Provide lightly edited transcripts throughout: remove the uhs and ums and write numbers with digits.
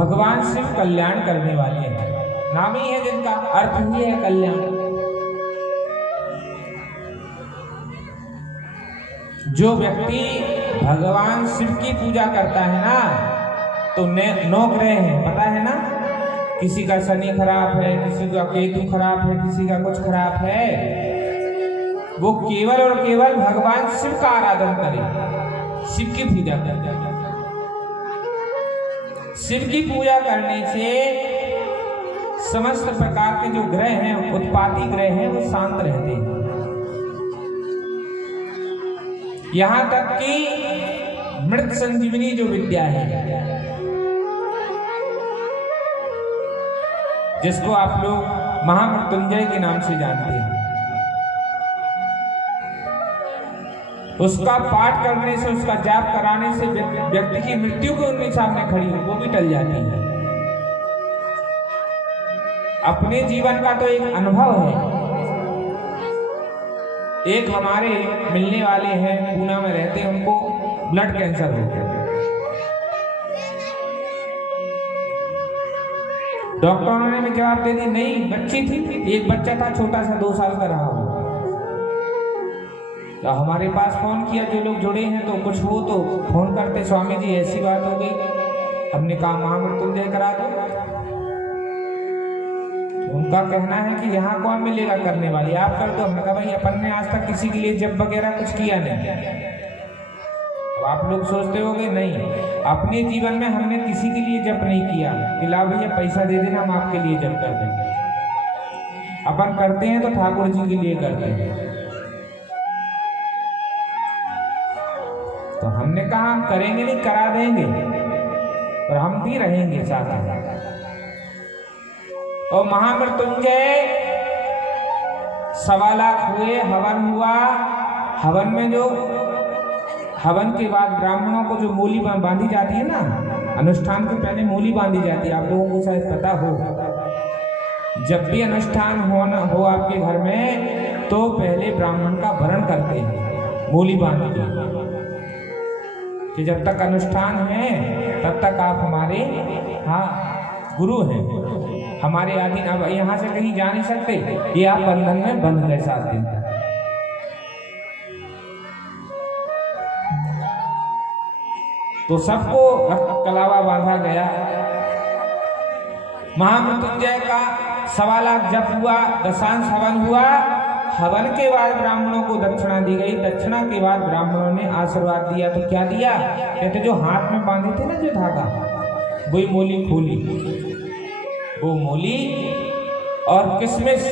भगवान शिव कल्याण करने वाले हैं, नाम ही है जिनका अर्थ ही है कल्याण। जो व्यक्ति भगवान शिव की पूजा करता है ना, तो 9 ग्रह हैं, पता है ना, किसी का शनि खराब है, किसी का केतु खराब है, किसी का कुछ खराब है, वो केवल और केवल भगवान शिव का आराधन करे, शिव की पूजा करे। शिव की पूजा करने से समस्त प्रकार के जो ग्रह हैं, उत्पाती ग्रह हैं, वो शांत रहते हैं। यहां तक कि मृत संजीवनी जो विद्या है, जिसको आप लोग महामृत्युंजय के नाम से जानते हैं, उसका पाठ करने से, उसका जाप कराने से व्यक्ति की मृत्यु को उनके सामने खड़ी हो, वो भी टल जाती है। अपने जीवन का तो एक अनुभव है। एक हमारे मिलने वाले हैं, पूना में रहते हैं, उनको ब्लड कैंसर हो गया। डॉक्टरों ने भी जवाब दे दी, नहीं बच्ची थी, एक बच्चा था छोटा सा 2 साल का रहा हो। तो हमारे पास फोन किया, जो लोग जुड़े हैं, तो कुछ हो तो फोन करते, स्वामी जी ऐसी बात हो गई। हमने कहा महामृत्युंजय करा दो। तो उनका कहना है कि यहाँ कौन मिलेगा करने वाली, आप कर दो। हमने कहा भाई अपन ने आज तक किसी के लिए जप वगैरह कुछ किया नहीं। अब आप लोग सोचते होंगे नहीं, अपने जीवन में हमने किसी के लिए जप नहीं किया कि ला भैया पैसा दे देना, हम आपके लिए जप कर देंगे। अपन करते हैं तो ठाकुर जी के लिए करते हैं। तो हमने कहा करेंगे नहीं, करा देंगे, और हम भी रहेंगे साथ में। और महामृत्युंजय 1.25 लाख हुए, हवन हुआ। हवन में जो हवन के बाद ब्राह्मणों को जो मूली बांधी जाती है ना, अनुष्ठान के पहले मूली बांधी जाती है, आप लोगों को शायद पता हो। जब भी अनुष्ठान हो आपके घर में, तो पहले ब्राह्मण का वरण करते हैं मूली बांध के, कि जब तक अनुष्ठान है तब तक आप हमारे गुरु हैं, हमारे आदि। अब यहाँ से कहीं जा नहीं सकते, ये आप बंधन में बंध गए 7 दिन तक। तो सबको कलावा बांधा गया। महामृत्युंजय का 1.25 लाख जप हुआ, दशांश हवन हुआ। हवन के बाद ब्राह्मणों को दक्षिणा दी गई। दक्षिणा के बाद ब्राह्मणों ने आशीर्वाद दिया। तो क्या दिया? कहते जो हाथ में बांधे थे ना जो धागा, वही मूली खोली, वो मूली और किशमिश,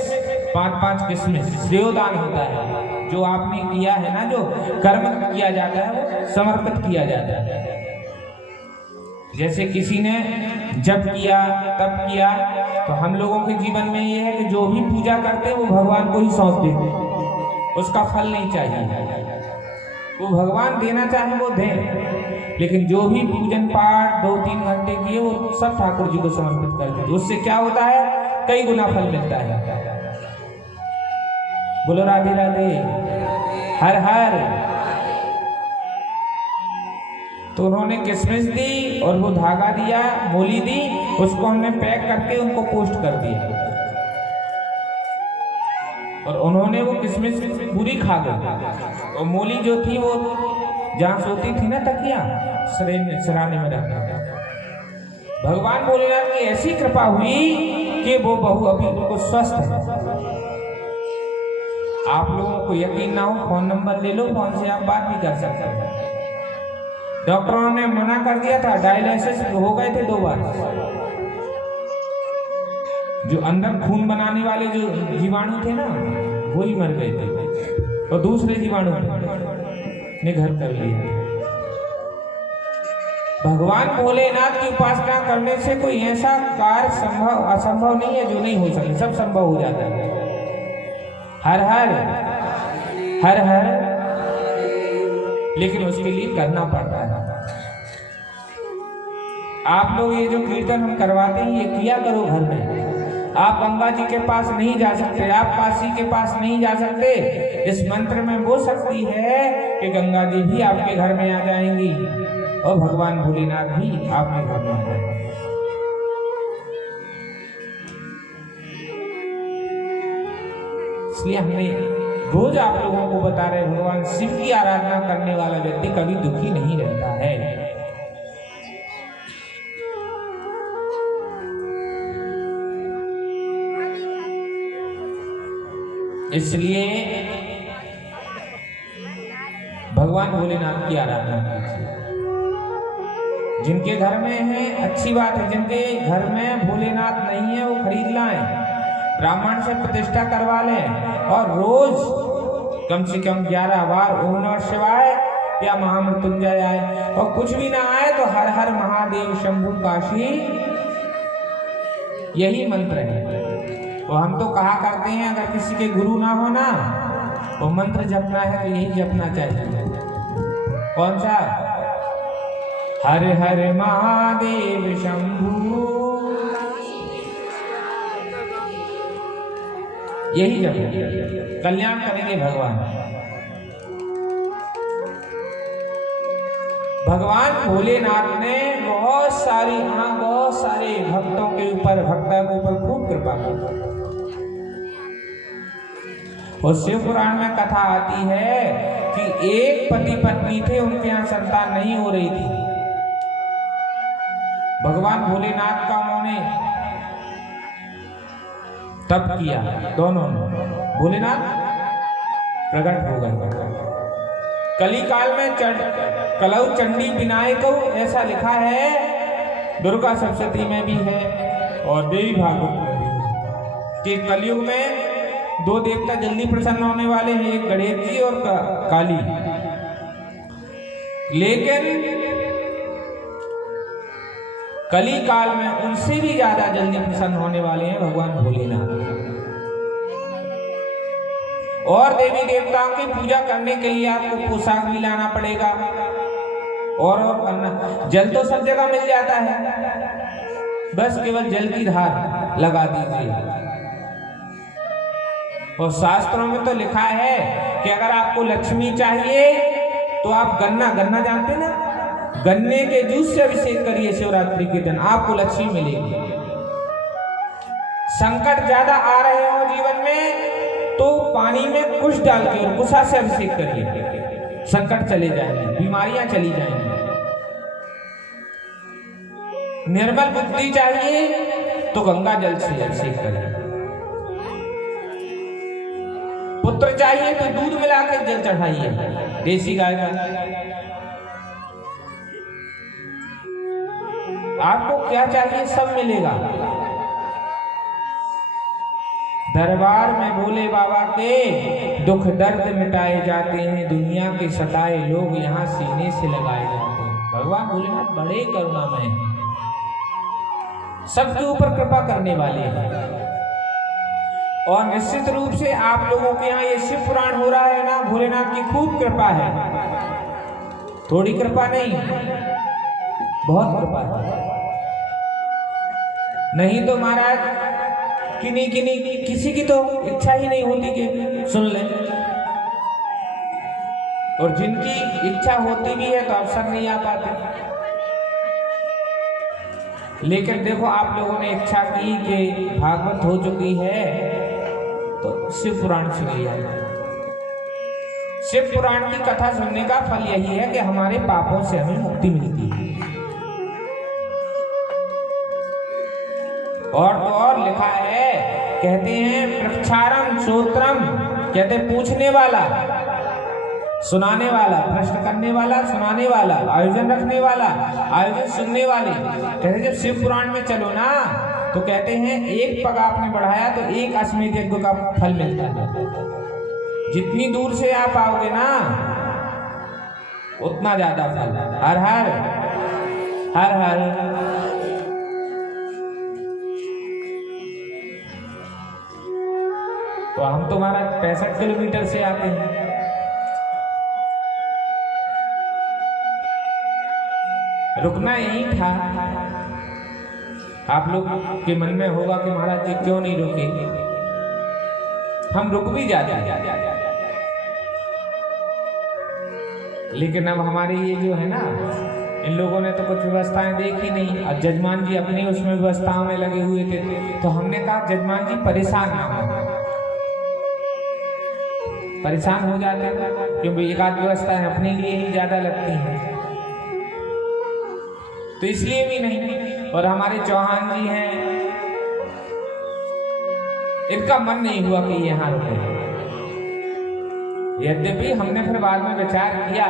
5-5 किशमिश श्रेयोदान होता है। जो आपने किया है ना, जो कर्म किया जाता है, वो समर्पित किया जाता है। जैसे किसी ने जप किया, तप किया, तो हम लोगों के जीवन में ये है कि जो भी पूजा करते हैं वो भगवान को ही सौंप देते, उसका फल नहीं चाहिए। वो भगवान देना चाहे वो दें, लेकिन जो भी पूजन पाठ 2-3 घंटे किए वो सब ठाकुर जी को समर्पित कर देते। उससे क्या होता है? कई गुना फल मिलता है। बोलो राधे राधे, हर हर। तो उन्होंने किशमिश दी और वो धागा दिया, मूली दी, उसको हमने पैक करके उनको पोस्ट कर दिया, और उन्होंने वो किशमिश पूरी खा गई। और मूली जो थी वो जहाँ सोती थी ना तकिया, सराने में रखा। भगवान भोलेनाथ की ऐसी कृपा हुई कि वो बहू अभी उनको स्वस्थ है। आप लोगों को यकीन ना हो, फोन नंबर ले लो, फोन से आप बात भी कर सकते हैं। डॉक्टरों ने मना कर दिया था, डायलिसिस हो गए थे 2 बार। जो अंदर खून बनाने वाले जो जीवाणु थे ना, वो ही मर गए थे, और दूसरे जीवाणु ने घर कर लिया। भगवान भोलेनाथ की उपासना करने से कोई ऐसा कार्य संभव असंभव नहीं है जो नहीं हो सके, सब संभव हो जाता है। हर हर हर हर, लेकिन उसके लिए करना पड़ता है। आप लोग ये जो कीर्तन हम करवाते हैं, ये किया करो घर में। आप गंगा जी के पास नहीं जा सकते, आप काशी के पास नहीं जा सकते, इस मंत्र में वो शक्ति है कि गंगा जी भी आपके घर में आ जाएंगी और भगवान भोलेनाथ भी आपके घर में आ जाएंगे। इसलिए हमने रोज आप लोगों को बता रहे, भगवान शिव की आराधना करने वाला व्यक्ति कभी दुखी नहीं रहता है। इसलिए भगवान भोलेनाथ की आराधना कीजिए। जिनके घर में है अच्छी बात है, जिनके घर में भोलेनाथ नहीं है वो खरीद लाएं, ब्राह्मण से प्रतिष्ठा करवा लें और रोज कम से कम 11 बार ओम नमः शिवाय या महामृत्युंजय आए, और कुछ भी ना आए तो हर हर महादेव शंभु काशी, यही मंत्र है। तो हम तो कहा करते हैं अगर किसी के गुरु ना हो ना तो मंत्र जपना है तो यही जपना चाहिए। कौन सा? हर हर महादेव शंभु, यही जप, कल्याण करेंगे भगवान। भगवान भोलेनाथ ने बहुत सारे भक्तों के ऊपर, भक्तों के ऊपर खूब कृपा की। और शिव पुराण में कथा आती है कि एक पति पत्नी थे, उनके यहाँ संतान नहीं हो रही थी। भगवान भोलेनाथ का उन्होंने तप किया, दोनों ने, भोलेनाथ प्रकट हो गए। कली काल में कलौ चंडी विनायक, ऐसा लिखा है, दुर्गा सप्तशती में भी है और देवी भागवत में भी है कि कलयुग में 2 देवता जल्दी प्रसन्न होने वाले हैं, एक गणेश जी और काली। लेकिन कली काल में उनसे भी ज्यादा जल्दी प्रसन्न होने वाले हैं भगवान भोलेनाथ। और देवी देवताओं की पूजा करने के लिए आपको पोशाक भी लाना पड़ेगा और करना। जल तो सब जगह मिल जाता है, बस केवल जल की धार लगा दीजिए। और शास्त्रों में तो लिखा है कि अगर आपको लक्ष्मी चाहिए तो आप गन्ना जानते ना, गन्ने के जूस से अभिषेक करिए शिवरात्रि के दिन, आपको लक्ष्मी मिलेगी। संकट ज्यादा आ रहे हो जीवन में तो पानी में कुश डाल के और कुशा से अभिषेक करिए, संकट चले जाएंगे, बीमारियां चली जाएंगी। निर्मल बुद्धि चाहिए तो गंगा जल से अभिषेक करिए। पुत्र चाहिए तो दूध मिला के जल चढ़ाइए, देसी गाय का। आपको क्या चाहिए सब मिलेगा। दरबार में भोले बाबा के दुख दर्द मिटाए जाते हैं, दुनिया के सताए लोग यहाँ सीने से लगाए जाते हैं। भगवान भोलेनाथ बड़े करुणामय हैं, सबके ऊपर कृपा करने वाले हैं। और निश्चित रूप से आप लोगों के यहाँ ये शिव पुराण हो रहा है ना, भोलेनाथ की खूब कृपा है, थोड़ी कृपा नहीं, बहुत कृपा है। नहीं तो महाराज किसी की तो इच्छा ही नहीं होती कि सुन ले, और जिनकी इच्छा होती भी है तो अवसर नहीं आ पाते। लेकिन देखो आप लोगों ने इच्छा की कि भागवत हो चुकी है तो शिव पुराण सुन लिया। शिव पुराण की कथा सुनने का फल यही है कि हमारे पापों से हमें मुक्ति मिलती है। और तो और लिखा है, कहते हैं प्रक्षारम श्रोत्रम, कहते पूछने वाला, सुनाने वाला, प्रश्न करने वाला, सुनाने वाला, आयोजन रखने वाला, आयोजन सुनने वाले। कहते जब शिव पुराण में चलो ना तो कहते हैं एक पग आपने बढ़ाया तो एक अश्वमेध यज्ञ का फल मिलता है। जितनी दूर से आप आओगे ना उतना ज्यादा फल। हर हर हर हर। तो हम तुम्हारा 65 किलोमीटर से आते हैं। रुकना यही था। आप लोग के मन में होगा कि महाराज जी क्यों नहीं रुके, हम रुक भी जाते हैं, लेकिन अब हमारे ये जो है ना, इन लोगों ने तो कुछ व्यवस्थाएं देखी नहीं। अब जजमान जी अपनी उसमें व्यवस्थाओं में लगे हुए थे, तो हमने कहा जजमान जी परेशान ना हो, परेशान हो जाते हैं, क्योंकि एक आध व्यवस्थाएं अपने लिए ही ज्यादा लगती हैं, तो इसलिए भी नहीं। और हमारे चौहान जी हैं, इनका मन नहीं हुआ कि यहाँ रुके। यद्यपि हमने फिर बाद में विचार किया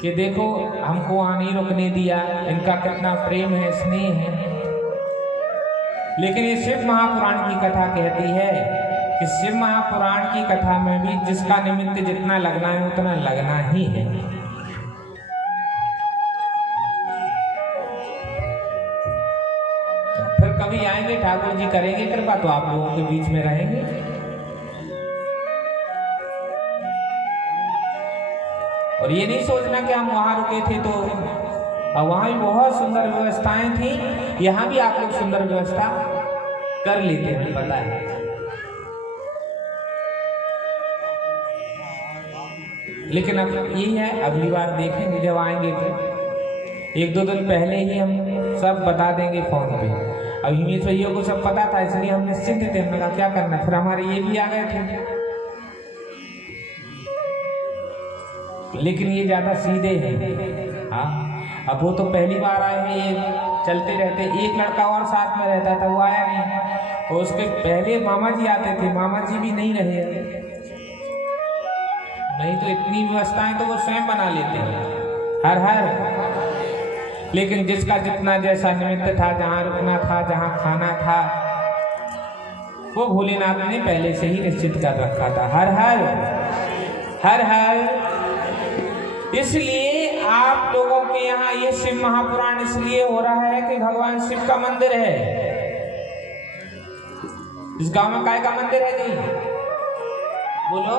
कि देखो हमको वहां नहीं रुकने दिया, इनका कितना प्रेम है, स्नेह है, लेकिन ये शिव महापुराण की कथा कहती है कि शिव महापुराण की कथा में भी जिसका निमित्त जितना लगना है उतना लगना ही है। फिर कभी आएंगे, ठाकुर जी करेंगे कृपा, तो आप लोगों के बीच में रहेंगे। और ये नहीं सोचना कि हम वहां रुके थे तो वहां भी बहुत सुंदर व्यवस्थाएं थी, यहाँ भी आप लोग सुंदर व्यवस्था कर लेते हैं, पता है। लेकिन अब यही है, अगली बार देखेंगे जब आएंगे तो एक दो दिन पहले ही हम सब बता देंगे फोन पे। अब हिमेश भैया को सब पता था, इसलिए हम निश्चिंत थे, हमने कहा क्या करना। फिर हमारे ये भी आ गए थे, लेकिन ये ज्यादा सीधे हैं। हाँ, अब वो तो पहली बार आए हैं, ये चलते रहते। एक लड़का और साथ में रहता था, वो आया नहीं, और उसके पहले मामा जी आते थे, मामा जी भी नहीं रहे। नहीं तो इतनी व्यवस्थाएं तो वो स्वयं बना लेते हैं, हर हर। लेकिन जिसका जितना जैसा निमित्त था, जहाँ रुकना था, जहाँ खाना था, वो भोलेनाथ ने पहले से ही निश्चित कर रखा था। हर हर हर हर। इसलिए आप लोगों के यहाँ ये शिव महापुराण इसलिए हो रहा है कि भगवान शिव का मंदिर है। इस गांव में काय का मंदिर है जी? बोलो,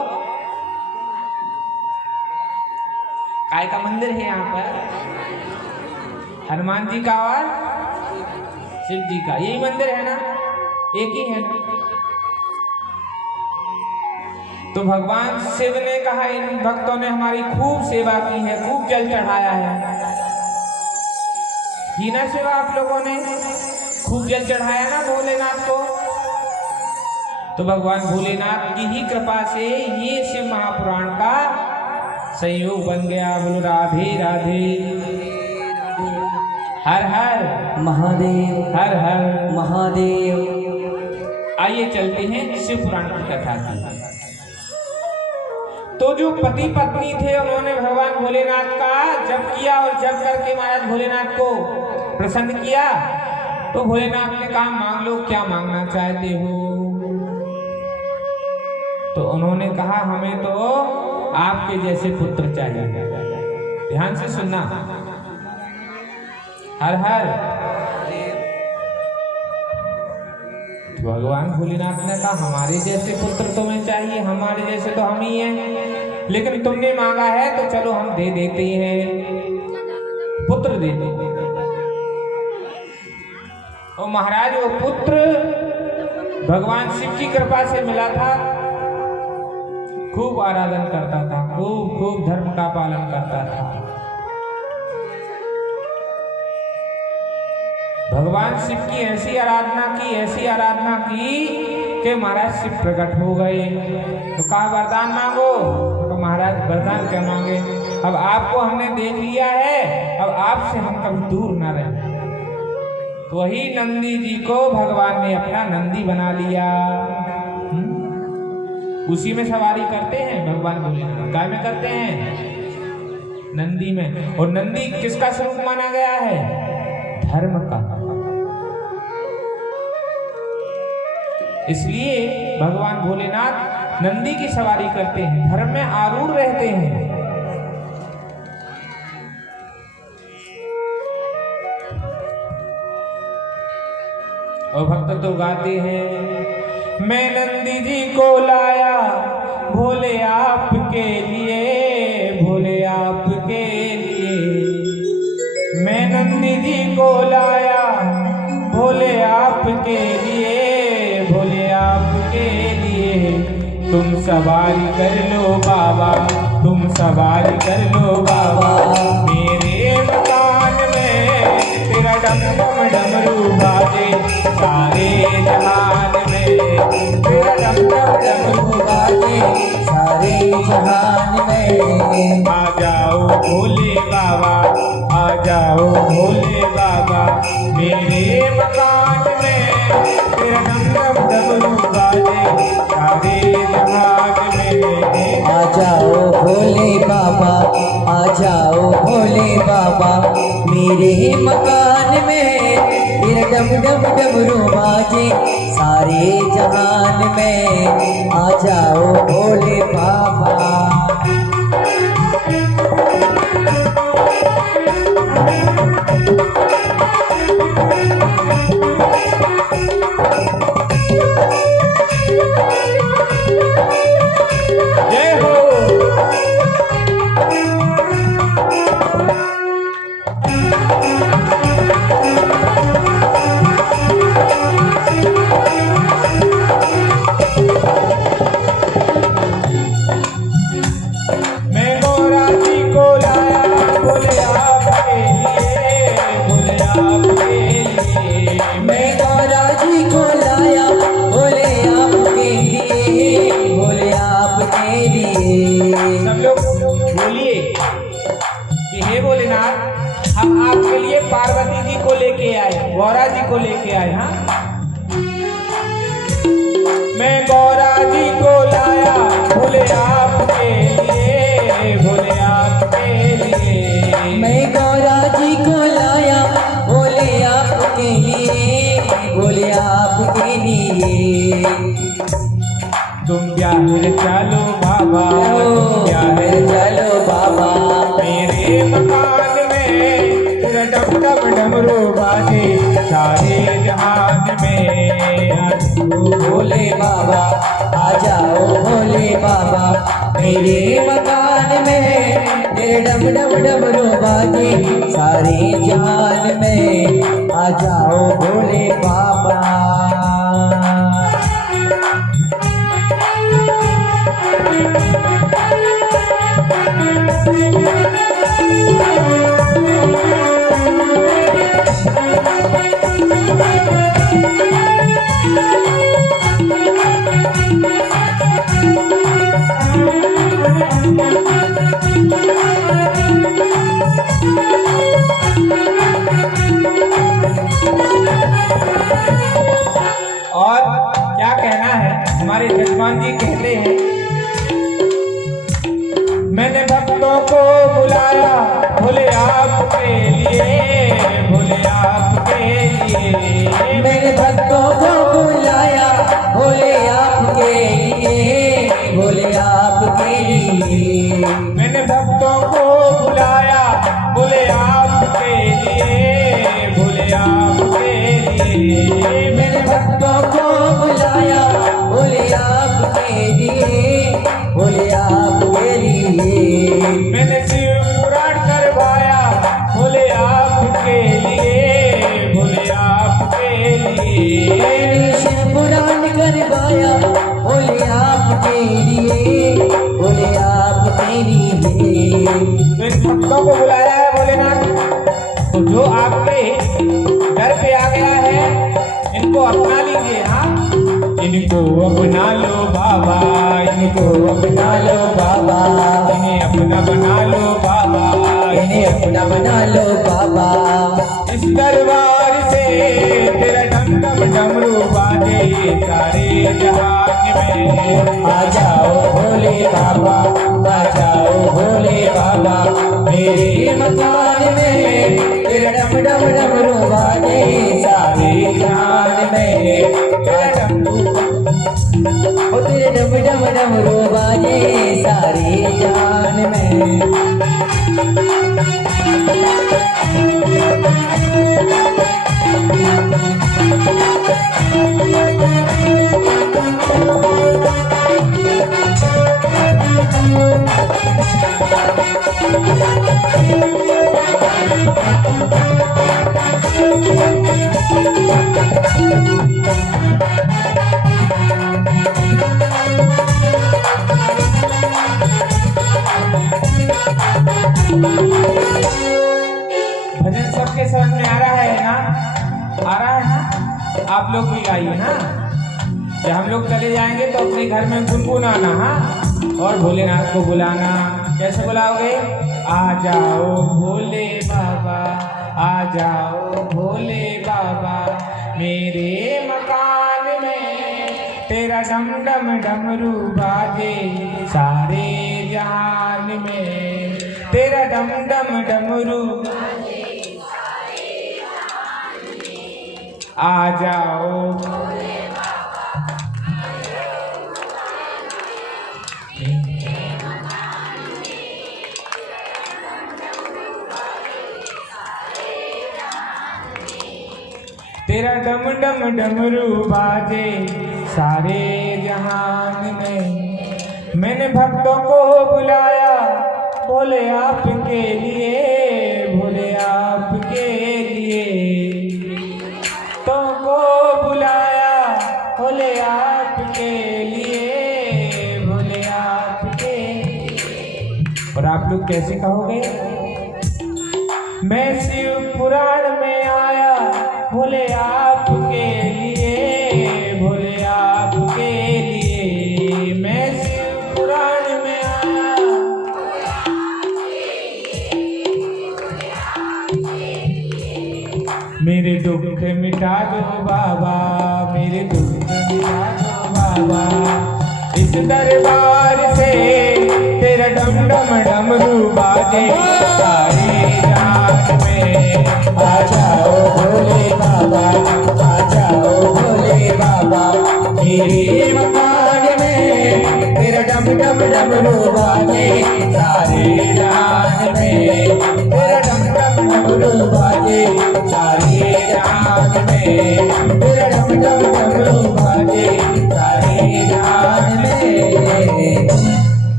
काय का मंदिर है यहाँ पर? हनुमान जी का और शिव जी का, यही मंदिर है ना, एक ही है ना। तो भगवान शिव ने कहा इन भक्तों ने हमारी खूब सेवा की है, खूब जल चढ़ाया है। की ना सेवा आप लोगों ने, खूब जल चढ़ाया ना भोलेनाथ को। तो भगवान भोलेनाथ की ही कृपा से ये शिव महापुराण का संयोग बन गया। बोलो राधे राधे। हर हर महादेव, हर हर महादेव। आइए चलते हैं शिव पुराण की कथा की। तो जो पति पत्नी थे उन्होंने भगवान भोलेनाथ का जप किया, और जप करके महाराज भोलेनाथ को प्रसन्न किया। तो भोलेनाथ ने कहा मांग लो, क्या मांगना चाहते हो? तो उन्होंने कहा हमें तो आपके जैसे पुत्र चाहिए। ध्यान से सुनना, हर हर। तो भगवान भोलेनाथ ने कहा हमारे जैसे पुत्र तुम्हें चाहिए, हमारे जैसे तो हम ही हैं, लेकिन तुमने मांगा है तो चलो हम दे देते हैं, पुत्र दे देते। और महाराज वो पुत्र भगवान शिव की कृपा से मिला था। खूब आराधन करता था, खूब खूब धर्म का पालन करता था। भगवान शिव की ऐसी आराधना की, ऐसी आराधना की कि महाराज शिव प्रकट हो गए। तो कहा वरदान मांगो। तो महाराज वरदान क्या मांगे? अब आपको हमने देख लिया है, अब आपसे हम कभी दूर ना रहे। तो वही नंदी जी को भगवान ने अपना नंदी बना लिया। उसी में सवारी करते हैं भगवान भोलेनाथ। काय में करते हैं? नंदी में। और नंदी किसका स्वरूप माना गया है? धर्म का। इसलिए भगवान भोलेनाथ नंदी की सवारी करते हैं, धर्म में आरूढ़ रहते हैं। और भक्त तो गाते हैं मैं नंदी जी को लाया भोले आपके लिए, भोले आपके लिए। मैं नंदी जी को लाया भोले आपके लिए, भोले आपके लिए। तुम सवारी कर लो बाबा, तुम सवारी कर लो बाबा। मेरे मकान में तेरा डम डम डमरू बाजे, सारे जहान में तेरा डम डम डमरू भोले बाबा, आ जाओ भोले बाबा, मेरे मकान में तेरा डम डम डमरू बाजे सारे जहान में। आ जाओ भोले बाबा, आ जाओ भोले बाबा, मेरे मकान में तेरा डम डम डमरू बाजे सारे जहान में। आ जाओ भोले बाबा। जय हो। मैं गौरा जी को लाया भोले आपके लिए, भोले आपके लिए। मैं गौरा जी को लाया भोले आपके लिए, भोले आपके लिए। सब लोग बोलिए कि हे भोलेनाथ, हम आपके लिए पार्वती जी को लेके आए, गौरा जी को लेके आए। हाँ, मैं गौरा जी को लाया भोले आपके लिए, भोले आपके लिए। मैं गौरा जी को लाया भोले आपके लिए, भोले आपके लिए। तुम ब्याहर चलो बाबा, तुम ब्याहर चलो बाबा, मेरे मकान में तेरा डम डम डमरू बाजे सारे जहान में। भोले बाबा, आ जाओ भोले बाबा, मेरे मकान में तेरे डम डम डमरू बाजे सारे जहान में। आ जाओ भोले बाबा। और क्या कहना है, हमारे जजमान जी कहते हैं, मैंने भक्तों को बुलाया भोले आपके लिए, भोले आपके लिए। मैंने भक्तों को बुलाया भोले आपके लिए, भोले आपके लिए। मैंने भक्तों को बुलाया भोले आपके लिए, भोले आपके लिए। मैंने भक्तों को बुलाया भोले आपके लिए, भोले आपके लिए। मैंने शिव पुराण करवाया भोले आपके लिए, भोले आपके लिए। मैंने शिव पुराण करवाया भोले आपके लिए, भोले आपके लिए। तो इन भक्तों को बुलाया है भोलेनाथ, तो जो आपके घर पे आ गया है इनको अपना लीजिए। हाँ, इनको अपना लो बाबा, इनको अपना लो बाबा, इन्हें अपना बना लो बाबा, इन्हें अपना बना लो बाबा। इस दरबार से तेरा डम डम डमरू बाजे सारे जहान में। आ जाओ भोले बाबा, आ जाओ भोले बाबा, मेरे मकान में तेरा डम डम डमरू बाजे सारे जहान में। तेरा डम ओ तेरे डम डम डमरू बाजे सारे जहान में। भजन सबके समझ में आ रहा है ना? आ रहा है ना? आप लोग भी गाइए ना। जब हम लोग चले जाएंगे तो अपने घर में गुनगुनाना। हाँ, और भोलेनाथ को बुलाना। कैसे बुलाओगे? आ जाओ भोले बाबा, आ जाओ भोले बाबा, मेरे मकान में तेरा डम डम डमरू बाजे, सारे जहान में तेरा डम डम डमरू, आ जाओ तेरा डम डम डमरू बाजे, सारे जहान में। मैंने भक्तों को बुलाया भोले आपके लिए, भोले आपके लिए, तो को बुलाया भोले आपके लिए, भोले आपके। और आप लोग कैसे कहोगे? मैं शिव पुराण में आया भोले आपके लिए, भोले आपके लिए, मैं शिव पुराण में आया। मेरे दुख मिटा दो बाबा, मेरे दुख मिटा दो बाबा, इस दरबार से तेरा डम डम डमरू बाजे, सारे जहान में। आ जाओ भोले बाबा, आ जाओ भोले बाबा, मेरे मकान में तेरा डम डम डमरू बाजे, सारे जहान में तेरा डम डम डमरू बाजे, सारे जहान में तेरा डम डम डमरू बाजे, सारे जहान में।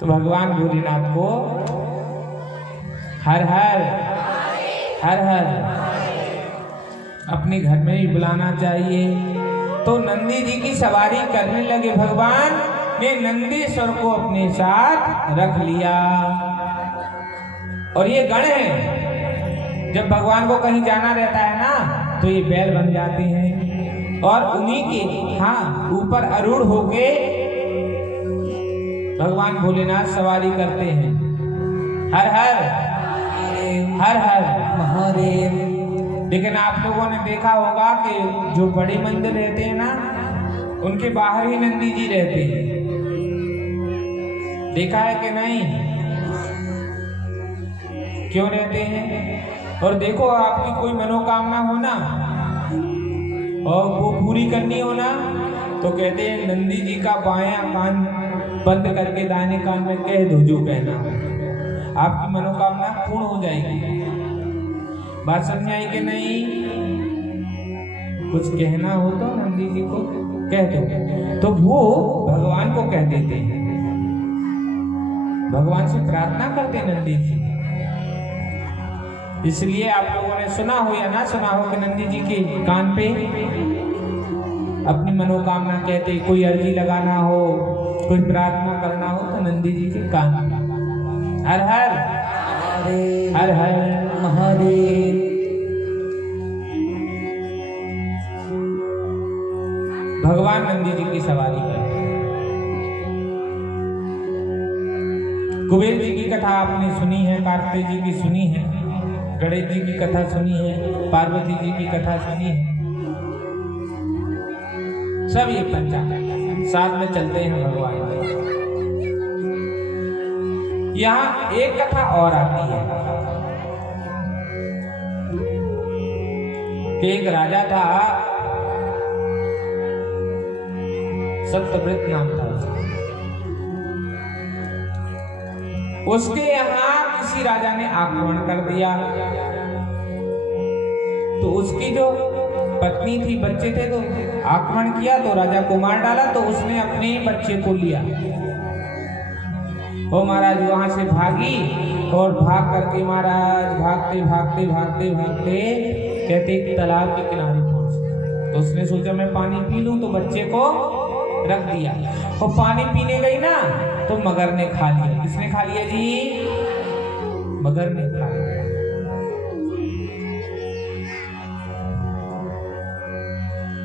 तो भगवान भोलेनाथ को हर हर हर हर अपने घर में ही बुलाना चाहिए। तो नंदी जी की सवारी करने लगे। भगवान ने नंदीश्वर को अपने साथ रख लिया। और ये गण है, जब भगवान को कहीं जाना रहता है ना, तो ये बैल बन जाते हैं और उन्हीं के ऊपर आरूढ़ होके भगवान भोलेनाथ सवारी करते हैं। हर हर हर हर महादेव। लेकिन आप लोगों ने देखा होगा कि जो बड़े मंदिर रहते हैं ना, उनके बाहर ही नंदी जी रहते हैं। देखा है कि नहीं? क्यों रहते हैं? और देखो, आपकी कोई मनोकामना हो ना और वो पूरी करनी हो ना, तो कहते हैं नंदी जी का बायां कान बंद करके दाहिने कान में कह दो जो कहना, आपकी मनोकामना पूर्ण हो जाएगी। बात समझ आई कि नहीं? कुछ कहना हो तो नंदी जी को कह दो, तो वो भगवान को कह देते हैं। भगवान से प्रार्थना करते नंदी जी। इसलिए आप लोगों ने सुना हो या ना सुना हो कि नंदी जी के कान पे अपनी मनोकामना कहते, कोई अर्जी लगाना हो, कोई प्रार्थना करना हो तो नंदी जी के कान पे। हर हर हर हर महादेव। भगवान नंदी जी की सवारी करते। कुबेर जी की कथा आपने सुनी है, कार्तिक जी की सुनी है, गणेश जी की कथा सुनी है, पार्वती जी की कथा सुनी है। सब ये पंचा साथ में चलते हैं भगवान। यहाँ एक कथा और आती है कि एक राजा था, सत्यव्रत नाम था उसके यहाँ किसी राजा ने आक्रमण कर दिया। तो उसकी जो पत्नी थी, बच्चे थे, तो आक्रमण किया तो राजा को मार डाला। तो उसने अपने बच्चे को लिया। वो महाराज वहां से भागी और भाग करके महाराज भागते भागते भागते भागते कहते एक तालाब के किनारे पहुंचे। तो उसने सोचा मैं पानी पी लूं, तो बच्चे को रख दिया। और पानी पीने गई ना, तो मगर ने खा लिया। किसने खा लिया जी? मगर ने खा लिया।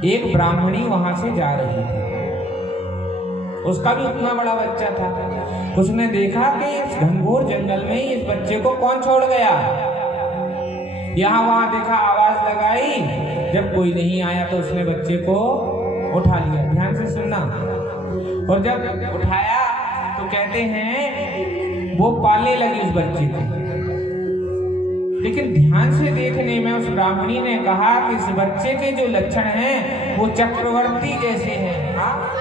एक ब्राह्मणी वहां से जा रही थी, उसका भी उतना बड़ा बच्चा था। उसने देखा कि इस घनघोर जंगल में इस बच्चे को कौन छोड़ गया। यहाँ वहां देखा, आवाज लगाई, जब कोई नहीं आया तो उसने बच्चे को उठा लिया। ध्यान से सुनना। और जब उठाया तो कहते हैं वो पालने लगी उस बच्चे को। लेकिन ध्यान से देखने में उस ब्राह्मणी ने कहा कि इस बच्चे के जो लक्षण हैं वो चक्रवर्ती जैसे हैं।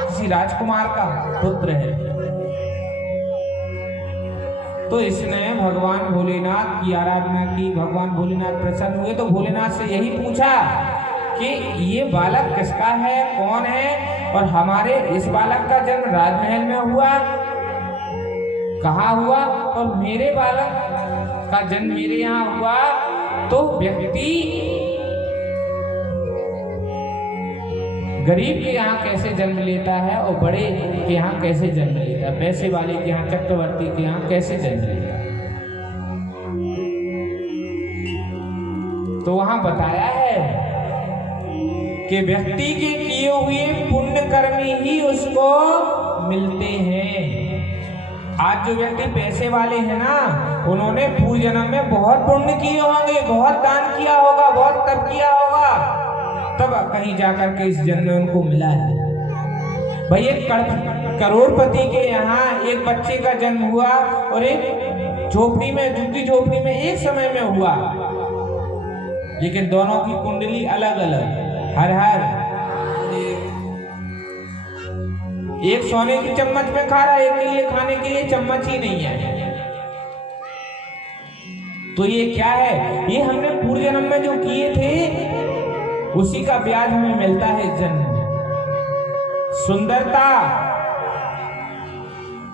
किसी राजकुमार का पुत्र है। तो इसने भगवान भोलेनाथ की आराधना की। भगवान भोलेनाथ प्रसन्न हुए तो भोलेनाथ से यही पूछा कि ये बालक किसका है, कौन है, और हमारे इस बालक का जन्म राजमहल में हुआ, कहाँ हुआ, और मेरे बालक का जन्म मेरे यहाँ हुआ। तो व्यक्ति गरीब के यहाँ कैसे जन्म लेता है और बड़े के यहाँ कैसे जन्म लेता है, पैसे वाले के यहाँ, चक्रवर्ती के यहाँ कैसे जन्म लेता है। तो वहां बताया है कि व्यक्ति के किए हुए पुण्य कर्म ही उसको मिलते हैं। आज जो व्यक्ति पैसे वाले हैं ना, उन्होंने पूर्व जन्म में बहुत पुण्य किए होंगे, बहुत दान किया होगा, बहुत तप किया होगा, तब कहीं जाकर के इस जन्म में उनको मिला है। भाई एक करोड़पति के यहाँ एक बच्चे का जन्म हुआ और एक झोपड़ी में, झुग्गी झोपड़ी में एक समय में हुआ, लेकिन दोनों की कुंडली अलग अलग। हर हर एक सोने की चम्मच में खा रहा है, एक के लिए खाने के लिए चम्मच ही नहीं है। तो ये क्या है? ये हमने पूर्व जन्म में जो किए थे उसी का ब्याज हमें मिलता है इस जन्म में। सुंदरता,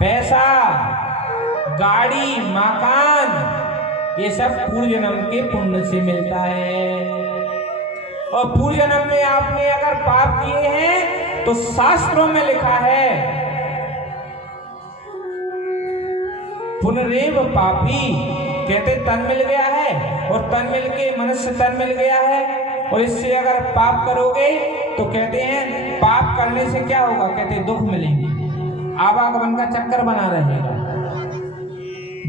पैसा, गाड़ी, मकान, ये सब पूर्व जन्म के पुण्य से मिलता है। और पूर्व जन्म में आपने अगर पाप किए हैं तो शास्त्रों में लिखा है पुनरेव पापी, कहते तन मिल गया है और तन मिल के मनुष्य तन मिल गया है, और इससे अगर पाप करोगे तो कहते हैं पाप करने से क्या होगा, कहते हैं दुख मिलेंगे, आवागमन का चक्कर बना रहेगा।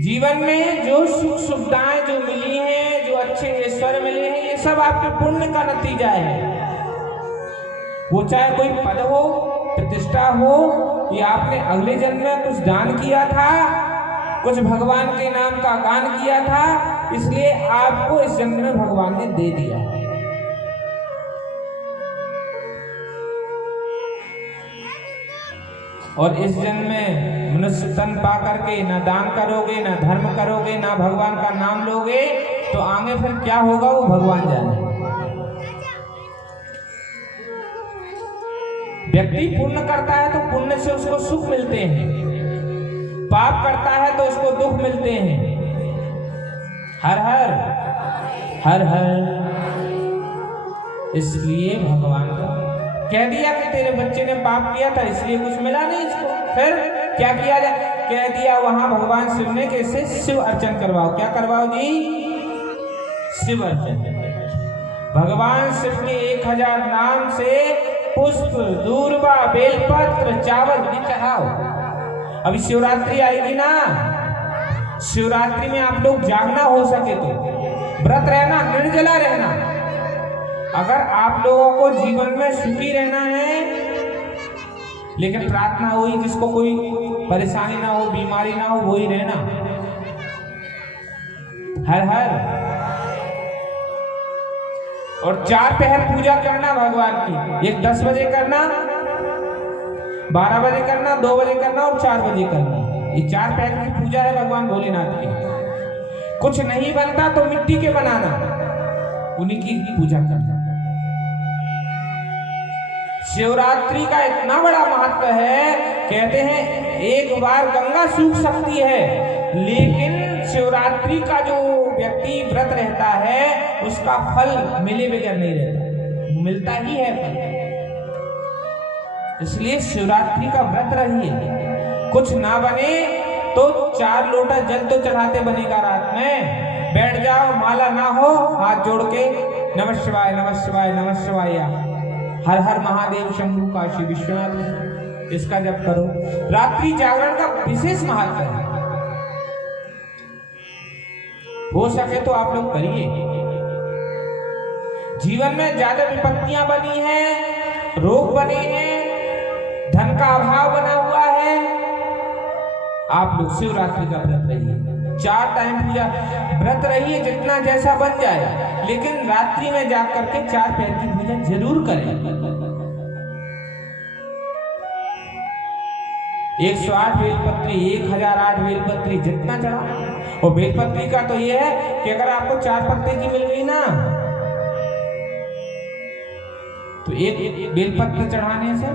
जीवन में जो सुख सुविधाएं जो मिली हैं, जो अच्छे ऐश्वर्य मिले हैं, ये सब आपके पुण्य का नतीजा है। वो चाहे कोई पद हो, प्रतिष्ठा हो, या आपने अगले जन्म में कुछ दान किया था, कुछ भगवान के नाम का गान किया था, इसलिए आपको इस जन्म में भगवान ने दे दिया। और इस जन्म में मनुष्य तन पा करके ना दान करोगे, ना धर्म करोगे, ना भगवान का नाम लोगे, तो आगे फिर क्या होगा वो भगवान जाने। व्यक्ति पुण्य करता है तो पुण्य से उसको सुख मिलते हैं, पाप करता है तो उसको दुख मिलते हैं। हर हर हर हर। इसलिए भगवान को कह दिया कि तेरे बच्चे ने पाप किया था इसलिए कुछ मिला नहीं इसको, फिर क्या किया जाए? कह दिया वहां भगवान शिव ने कैसे शिव अर्चन करवाओ। क्या करवाओ जी? शिव अर्चन। भगवान शिव के 1000 नाम से पुष्प, दूर्वा, बेलपत्र, चावल ये चढ़ाओ। अभी शिवरात्रि आएगी ना, शिवरात्रि में आप लोग जागना हो सके तो व्रत रहना, निर्जला रहना। अगर आप लोगों को जीवन में सुखी रहना है, लेकिन प्रार्थना हुई जिसको कोई परेशानी ना हो, बीमारी ना हो, वही रहना। हर हर। और 4 पहर पूजा करना भगवान की। एक 10 बजे करना, 12 बजे करना, 2 बजे करना और 4 बजे करना। ये 4 पहर की पूजा है भगवान भोलेनाथ की। कुछ नहीं बनता तो मिट्टी के बनाना, उन्हीं की पूजा करना। शिवरात्रि का इतना बड़ा महत्व है, कहते हैं एक बार गंगा सूख सकती है, लेकिन शिवरात्रि का जो व्यक्ति व्रत रहता है उसका फल मिले बगैर नहीं रहता, मिलता ही है फल। इसलिए शिवरात्रि का व्रत रहिए। कुछ ना बने तो 4 लोटा जल तो चढ़ाते बनेगा। रात में बैठ जाओ, माला ना हो, हाथ जोड़ के नमः शिवाय, नमः शिवाय, नमः शिवाय, हर हर महादेव, शंभु, काशी विश्वनाथ। इसका जप करो। रात्रि जागरण का विशेष महत्व है, हो सके तो आप लोग करिए। जीवन में ज्यादा विपत्तियां बनी हैं, रोग बने हैं, धन का अभाव बना हुआ है, आप लोग शिवरात्रि का व्रत रहिए। 4 टाइम पूजा व्रत रहिए, जितना जैसा बन जाए, लेकिन रात्रि में जाग करके 4 पहर की पूजा जरूर करें। 108 बेलपत्री, 1008 बेलपत्री जितना चढ़ा। और बेलपत्री का तो ये है कि अगर आपको 4 पत्ते की मिल गई ना, तो एक बेलपत्र चढ़ाने से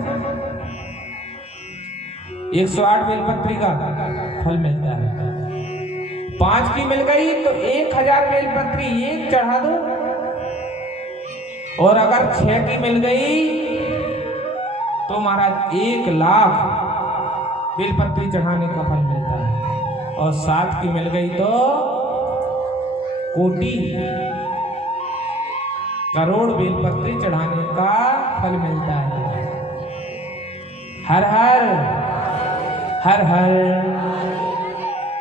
108 बेलपत्री का फल मिलता है। 5 की मिल गई तो 1000 बेलपत्री एक चढ़ा दो, और अगर 6 की मिल गई तो महाराज 1 लाख बेलपत्री चढ़ाने का फल मिलता है। और 7 की मिल गई तो कोटि करोड़ बेलपत्री चढ़ाने का फल मिलता है। हर हर हर हर।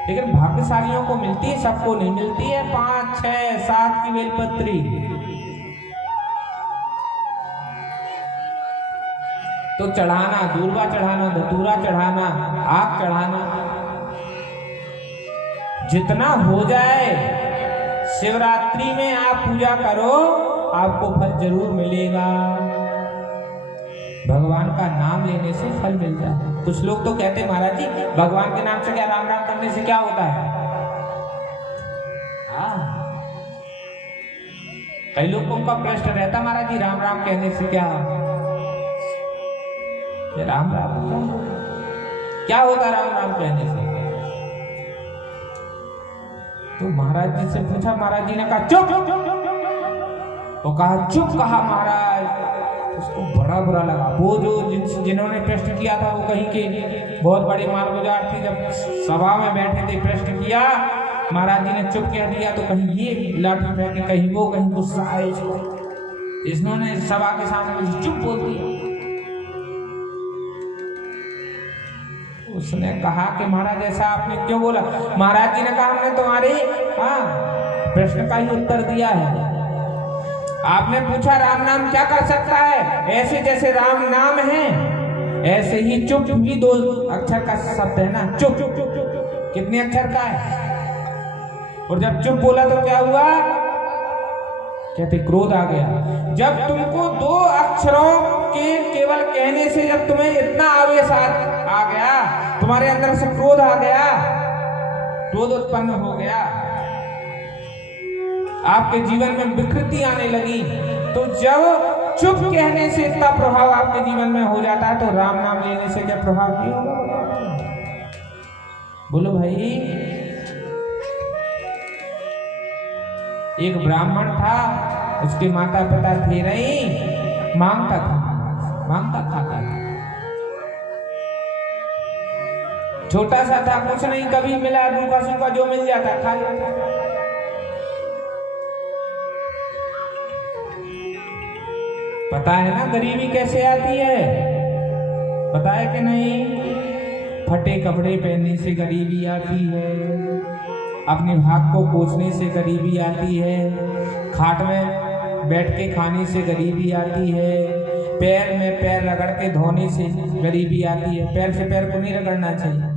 लेकिन भाग्यशालियों को मिलती है, सबको नहीं मिलती है 5, 6, 7 की बेलपत्री। तो चढ़ाना, दूर्वा चढ़ाना, धतूरा चढ़ाना, आग चढ़ाना, जितना हो जाए। शिवरात्रि में आप पूजा करो, आपको फल जरूर मिलेगा। भगवान का नाम लेने से फल मिलता है। कुछ लोग तो कहते हैं महाराज जी भगवान के नाम से क्या, राम राम करने से क्या होता है? कई लोगों का प्रश्न रहता महाराज जी राम राम कहने से क्या, राम राम क्या होता राम राम कहने से? तो महाराज जी से पूछा, महाराज जी ने कहा चुप। तो कहा चुप कहा महाराज, उसको बड़ा बुरा लगा। वो जो जिन्होंने प्रश्न किया था वो कहीं के बहुत बड़े मालगुजार थे, जब सभा में बैठे थे प्रश्न किया, महाराज जी ने चुप कह दिया तो कहीं ये लाठी फेंके, कहीं वो, कहीं गुस्सा आए इसने सभा के सामने चुप बोल दिया। उसने कहा कि महाराज ऐसा आपने क्यों बोला? महाराज जी ने कहा हमने तुम्हारे प्रश्न का ही उत्तर दिया है। आपने पूछा राम नाम क्या कर सकता है? ऐसे जैसे राम नाम है, ऐसे ही चुप भी 2 अक्षर का शब्द है ना, चुप कितने अक्षर का है? और जब चुप बोला तो क्या हुआ? कहते क्रोध आ गया। जब तुमको 2 अक्षरों के केवल कहने से जब तुम्हें इतना आवेश आ गया, तुम्हारे अंदर से क्रोध आ गया, क्रोध उत्पन्न हो गया, आपके जीवन में विकृति आने लगी, तो जब चुप कहने से इतना प्रभाव आपके जीवन में हो जाता है, तो राम नाम लेने से क्या प्रभाव नहीं होगा? बोलो भाई। एक ब्राह्मण था, उसके माता पिता थे नहीं, मांगता खाता था, छोटा सा था, कुछ नहीं, कभी मिला रूखा सूखा जो मिल जाता खा लेता। पता है ना गरीबी कैसे आती है? पता है कि नहीं? फटे कपड़े पहनने से गरीबी आती है, अपने भाग को पोंछने से गरीबी आती है, खाट में बैठ के खाने से गरीबी आती है, पैर में पैर रगड़ के धोने से गरीबी आती है। पैर से पैर को नहीं रगड़ना चाहिए,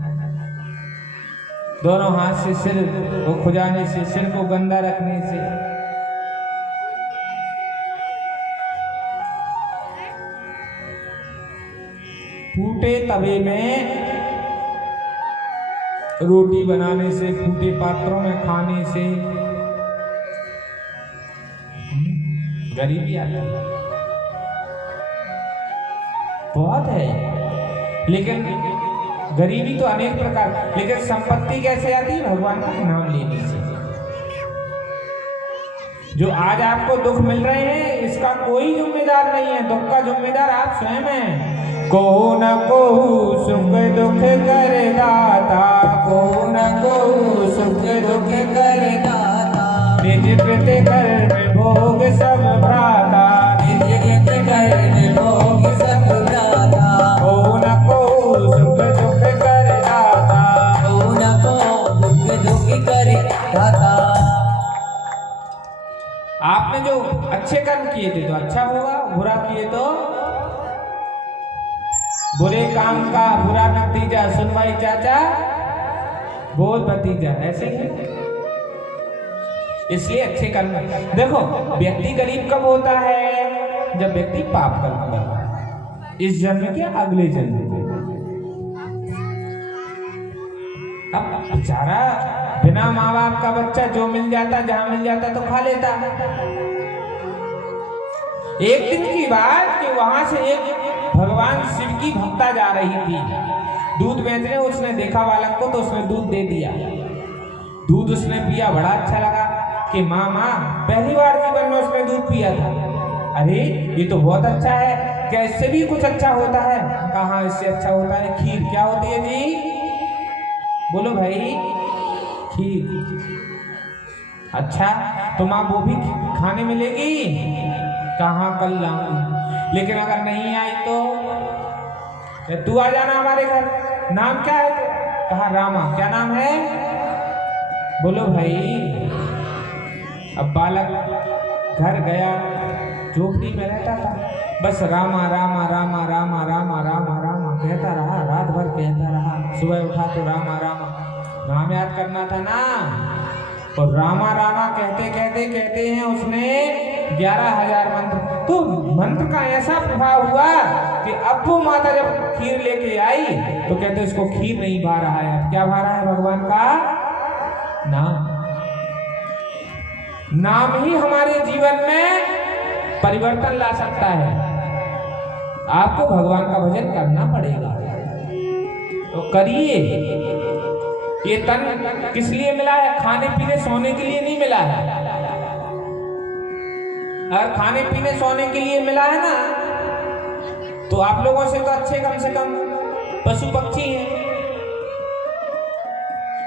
दोनों हाथ से सिर को खुजाने से, सिर को गंदा रखने से। फूटे तवे में रोटी बनाने से, फूटे पात्रों में खाने से गरीबी आती है, बहुत है। लेकिन गरीबी तो अनेक प्रकार, लेकिन संपत्ति कैसे आती है? भगवान का नाम लेने से। जो आज आपको दुख मिल रहे हैं, इसका कोई जिम्मेदार नहीं है, दुख का जिम्मेदार आप स्वयं हैं। को न को सुख दुख कर दाता, को न को सुख दुख कर दाता, निज कृत कर्म भोग सब भ्राता, निज कृत कर्म भोग सब भ्राता, को न को आपने जो अच्छे कर्म किए थे तो अच्छा होगा, बुरा किए तो बुरे काम का बुरा नतीजा। सुन भाई चाचा, बोल भतीजा, ऐसे ही। इसलिए अच्छे कर्म देखो, व्यक्ति गरीब कब होता है? जब व्यक्ति पाप कर्म करता है, इस जन्म के अगले जन्म के। अब बेचारा बिना माँ बाप का बच्चा जो मिल जाता, जहां मिल जाता तो खा लेता। एक दिन की बात कि वहां से एक भगवान शिव की भक्ता जा रही थी दूध बेचने। उसने देखा बालक को तो उसने दूध दे दिया। दूध उसने पिया, बड़ा अच्छा लगा कि माँ पहली बार जीवन में उसने दूध पिया था। अरे ये तो बहुत अच्छा है, क्या इससे भी कुछ अच्छा होता है? कहाँ इससे अच्छा होता है? खीर। क्या होती है जी? बोलो भाई। खीर। अच्छा तो माँ वो भी खाने मिलेगी? कहाँ, कल लाऊंगी। लेकिन अगर नहीं आई तो तू आ जाना हमारे घर। नाम क्या है? कहा रामा। क्या नाम है? बोलो भाई। अब बालक घर गया, झोपड़ी में रहता था, बस रामा रामा रामा रामा रामा रामा रामा कहता रहा, रात भर कहता रहा। सुबह उठा तो रामा रामा, नाम याद करना था ना। और रामा रामा कहते कहते कहते हैं उसने 11,000 मंत्र। तो मंत्र का ऐसा प्रभाव हुआ कि अब वो माता जब खीर लेके आई तो कहते उसको खीर नहीं भा रहा है। अब क्या भा रहा है? भगवान का नाम। नाम ही हमारे जीवन में परिवर्तन ला सकता है। आपको भगवान का भजन करना पड़ेगा तो करिए। ये तन किस लिए मिला है? खाने पीने सोने के लिए नहीं मिला है। अगर खाने पीने सोने के लिए मिला है ना, तो आप लोगों से तो अच्छे कम से कम पशु पक्षी हैं।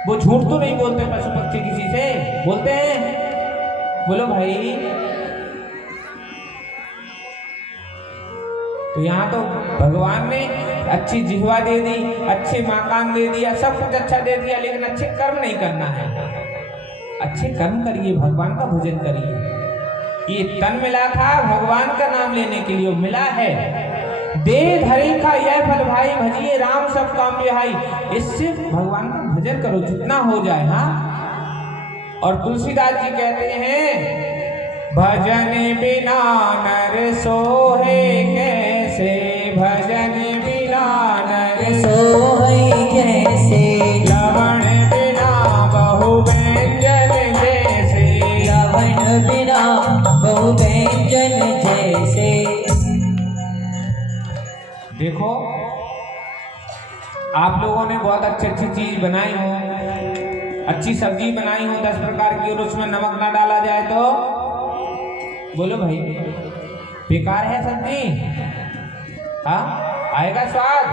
वो झूठ तो नहीं बोलते पशु पक्षी किसी से, बोलते हैं? बोलो भाई। तो यहाँ तो भगवान ने अच्छी जिह्वा दे दी, अच्छे मकान दे दिया, सब कुछ अच्छा दे दिया, लेकिन अच्छे कर्म नहीं करना है। अच्छे कर्म करिए, भगवान का भजन करिए। ये तन मिला था भगवान का नाम लेने के लिए मिला है। दे धरे का यह फल भाई, भजिए राम सब काम बिहाई। इससे भगवान का भजन करो जितना हो जाए। हाँ। और तुलसीदास जी कहते हैं, भजन बिना नर सोहे कैसे, भजन बिना नर सोहे कैसे, लवण बिना बहु व्यंजन जैसे, लवण बिना बहु व्यंजन जैसे। देखो आप लोगों ने बहुत अच्छी अच्छी चीज बनाई हो, अच्छी सब्जी बनाई हो 10 प्रकार की, और उसमें नमक ना डाला जाए तो बोलो भाई बेकार है सब्जी। हाँ, आएगा स्वाद?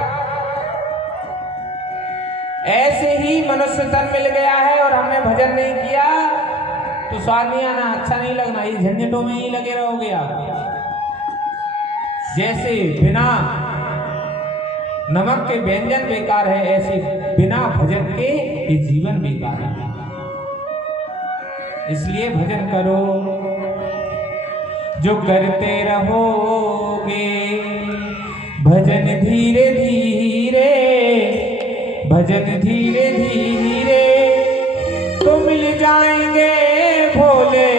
ऐसे ही मनुष्य तन मिल गया है और हमने भजन नहीं किया तो स्वाद नहीं आना, अच्छा नहीं लगना। ये झंझटों में ही लगे रहोगे आप। जैसे बिना नमक के व्यंजन बेकार है, ऐसे बिना भजन के ये जीवन बेकार है। इसलिए भजन करो, जो करते रहोगे भजन धीरे धीरे, भजन धीरे धीरे तो मिल जाएंगे भोले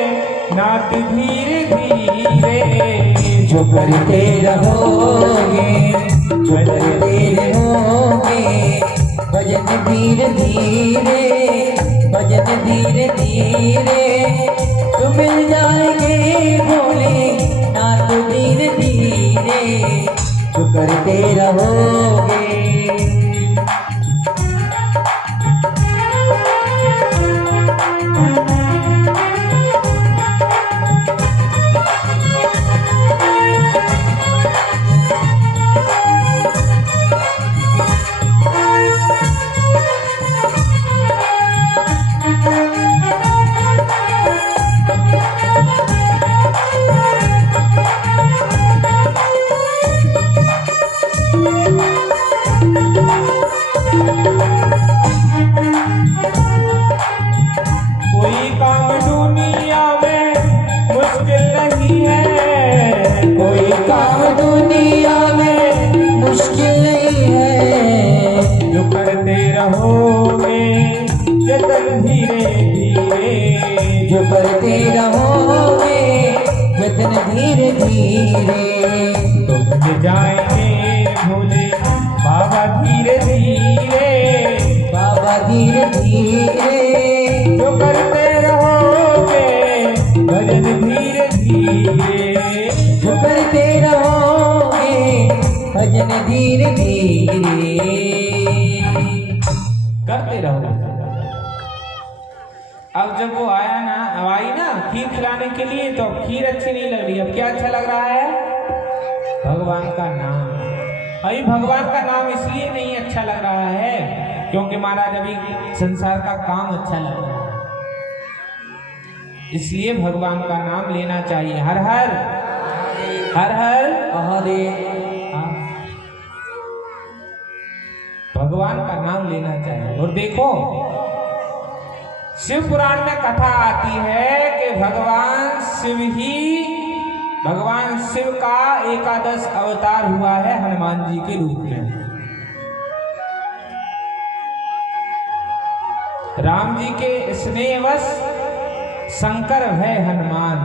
नाथ धीरे धीरे। जो करते रहोगे, जो करते रहोगे भजन धीरे धीरे, भजन धीरे धीरे तो मिल जाएंगे भोले नाथ धीरे धीरे। जो करते रहोगे। कोई धीरे धीरे जो करते रहोगे यत्न धीरे धीरे तो मिल जाएंगे भोले बाबा धीरे धीरे। बाबा धीरे धीरे जो करते रहोगे भजन धीरे धीरे जो करते रहोगे भजन धीरे धीरे करते रहो। अब जब वो आया ना, अब आई ना खीर खिलाने के लिए, तो खीर अच्छी नहीं लग रही, अब क्या अच्छा लग रहा है? भगवान का नाम। अभी भगवान का नाम इसलिए नहीं अच्छा लग रहा है क्योंकि महाराज अभी संसार का काम अच्छा लग रहा है, इसलिए भगवान का नाम लेना चाहिए। हर हर हर हर महादेव। हाँ। भगवान का नाम लेना चाहिए। और देखो शिव पुराण में कथा आती है कि भगवान शिव का एकादश अवतार हुआ है हनुमान जी के रूप में। राम जी के स्नेहवश शंकर है हनुमान।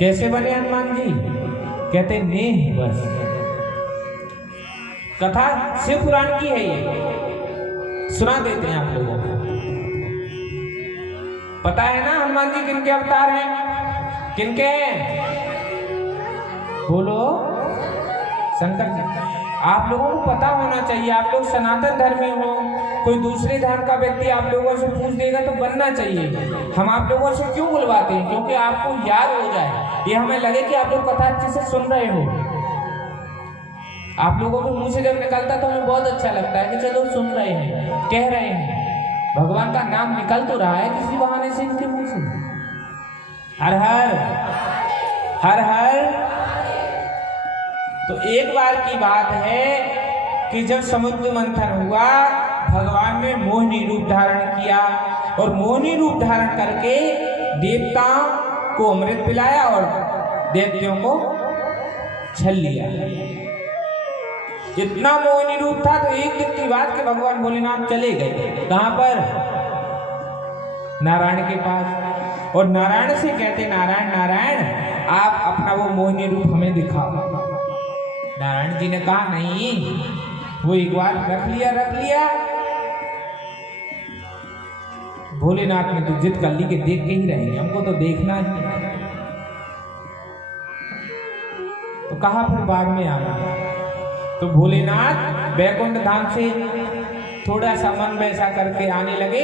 कैसे बने हनुमान जी? कहते नेह बस। कथा शिव पुराण की है, ये सुना देते हैं आप लोगों को। पता है ना हनुमान जी किनके अवतार हैं? किनके हैं? बोलो। शंकर जी। आप लोगों को पता होना चाहिए, आप लोग सनातन धर्मी हो, कोई दूसरे धर्म का व्यक्ति आप लोगों से पूछ देगा तो बनना चाहिए। हम आप लोगों से क्यों बुलवाते हैं? क्योंकि आपको याद हो जाए, ये हमें लगे कि आप लोग कथा अच्छे से सुन रहे हो। आप लोगों के मुंह से जब निकलता तो हमें बहुत अच्छा लगता है कि चलो सुन रहे हैं, कह रहे हैं, भगवान का नाम निकल तो रहा है किसी बहाने से इनके मुंह से। हर हर हर हर। तो एक बार की बात है कि जब समुद्र मंथन हुआ, भगवान ने मोहिनी रूप धारण किया और मोहिनी रूप धारण करके देवताओं को अमृत पिलाया और दैत्यों को छल लिया। इतना मोहिनी रूप था तो एक दिन की बात के भगवान भोलेनाथ चले गए। कहां पर? नारायण के पास। और नारायण से कहते, नारायण नारायण आप अपना वो मोहिनी रूप हमें दिखाओ। नारायण जी ने कहा नहीं, वो एक बार रख लिया। भोलेनाथ ने तो जिद कर ली कि देख के ही रहेंगे, हमको तो देखना ही। तो कहा फिर बाद में आना। तो भोलेनाथ वैकुंठ धाम से थोड़ा सा मन वैसा करके आने लगे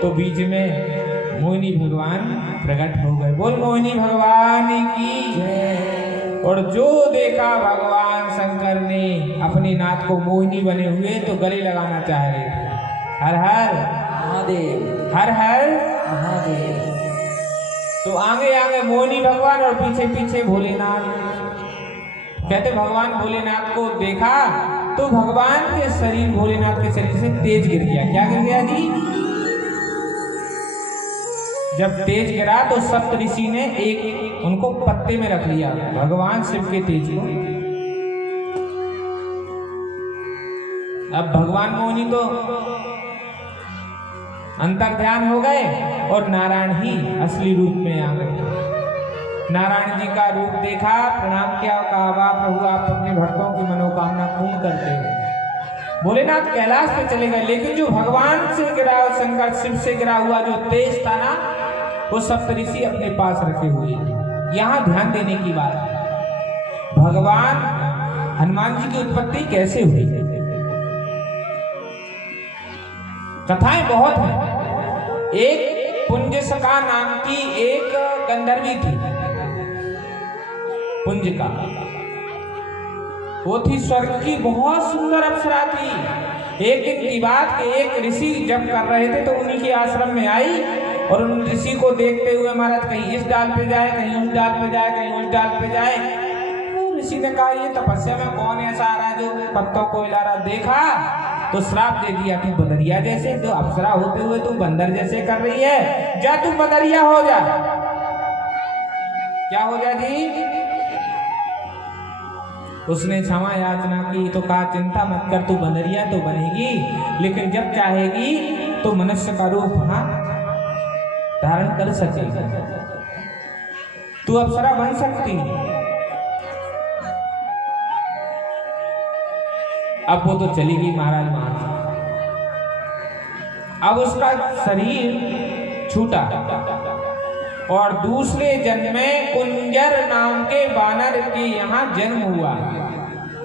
तो बीच में मोहिनी भगवान प्रकट हो गए। बोल मोहिनी भगवान की जय। और जो देखा भगवान शंकर ने अपने नाथ को मोहिनी बने हुए तो गले लगाना चाह रहे थे। हर हर महादेव। हर हर महादेव। तो आगे आगे मोहिनी भगवान और पीछे पीछे भोलेनाथ। कहते भगवान भोलेनाथ को देखा तो भगवान के शरीर, भोलेनाथ के शरीर से तेज गिर गया। क्या गिर गया जी? जब तेज गिरा तो सप्त ऋषि ने एक उनको पत्ते में रख लिया, भगवान शिव के तेज को। अब भगवान मोहिनी तो अंतर ध्यान हो गए और नारायण ही असली रूप में आ गए। नारायण जी का रूप देखा, प्रणाम किया, कहा प्रभु आप अपने भक्तों की मनोकामना पूर्ण करते हैं। भोलेनाथ कैलाश पे चले गए, लेकिन जो भगवान से गिरा, शंकर शिव से गिरा हुआ जो तेज था ना, वो सप्तऋषि अपने पास रखे हुए थे। यहाँ ध्यान देने की बात है, भगवान हनुमान जी की उत्पत्ति कैसे हुई? कथाएं बहुत हैं। एक पुंजसका नाम की एक गंधर्वी थी, पुंजिका। वो थी स्वर्ग की बहुत सुंदर अप्सरा थी। एक दिन की बात कि एक ऋषि जब कर रहे थे तो उन्हीं के आश्रम में आई और उन ऋषि को देखते हुए महाराज कहीं इस डाल पे जाए, कहीं उस डाल पे जाए, कहीं उस डाल पे जाए। तो ऋषि ने कहा ये तपस्या में कौन ऐसा आ रहा है जो पत्तों को हिला रहा? देखा तो श्राप दे दिया, तू बदरिया जैसे, तो अप्सरा होते हुए तू बंदर जैसे कर रही है, जा तू बदरिया हो जा। क्या हो जा जी? उसने क्षमा याचना की तो कहा चिंता मत कर, तू बनरिया तो बनेगी, लेकिन जब चाहेगी तो मनुष्य का रूप धारण कर सकेगी, तू अप्सरा बन सकती। अब वो तो चली गई महाराज वहां से। अब उसका शरीर छूटा और दूसरे जन्म में कुंजर नाम के वानर के यहाँ जन्म हुआ।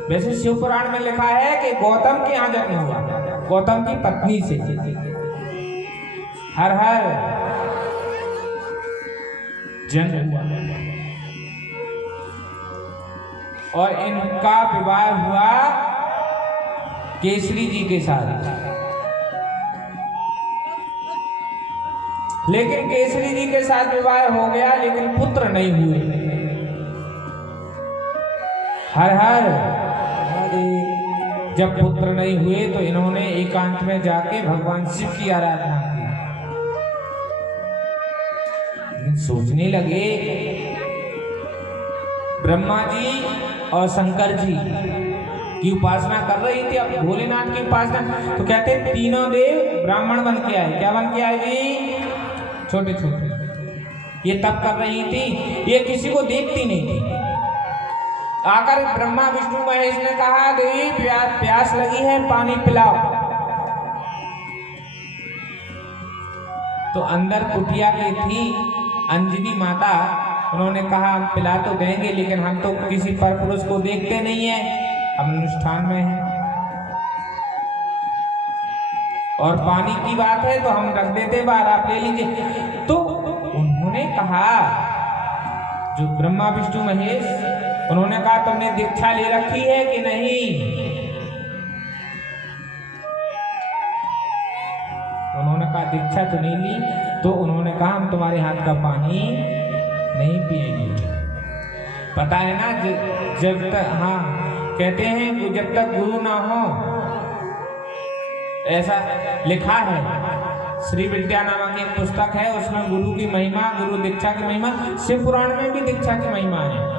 वैसे शिव पुराण में लिखा है कि गौतम के यहाँ जन्म हुआ, गौतम की पत्नी से। हर हर जन्म हुआ और इनका विवाह हुआ केसरी जी के साथ। लेकिन केसरी जी के साथ विवाह हो गया, लेकिन पुत्र नहीं हुए। हर हर जब पुत्र नहीं हुए तो इन्होंने एकांत में जाके भगवान शिव की आराधना की। सोचने लगे, ब्रह्मा जी और शंकर जी की उपासना कर रही थी, अब भोलेनाथ की उपासना। तो कहते तीनों देव ब्राह्मण बन के आए। क्या बन के आए जी? छोटे छोटे। ये तब कर रही थी, ये किसी को देखती नहीं थी। आकर ब्रह्मा विष्णु महेश ने कहा, देवी प्यास लगी है, पानी पिलाओ। तो अंदर कुटिया की थी अंजनी माता, उन्होंने कहा हम पिला तो देंगे, लेकिन हम तो किसी पर पुरुष को देखते नहीं है, हम अनुष्ठान में हैं, और पानी की बात है तो हम रख देते बाहर, आप ले लीजिए। तो उन्होंने कहा, जो ब्रह्मा विष्णु महेश, उन्होंने कहा तुमने दीक्षा ले रखी है कि नहीं? उन्होंने कहा दीक्षा तो नहीं ली। तो उन्होंने कहा हम तुम्हारे हाथ का पानी नहीं पिएंगे। पता है ना, जब तक, हाँ कहते हैं कि जब तक गुरु ना हो, ऐसा लिखा है, श्री विद्या नामक एक पुस्तक है, उसमें गुरु की महिमा, गुरु दीक्षा की महिमा, शिव पुराण में भी दीक्षा की महिमा है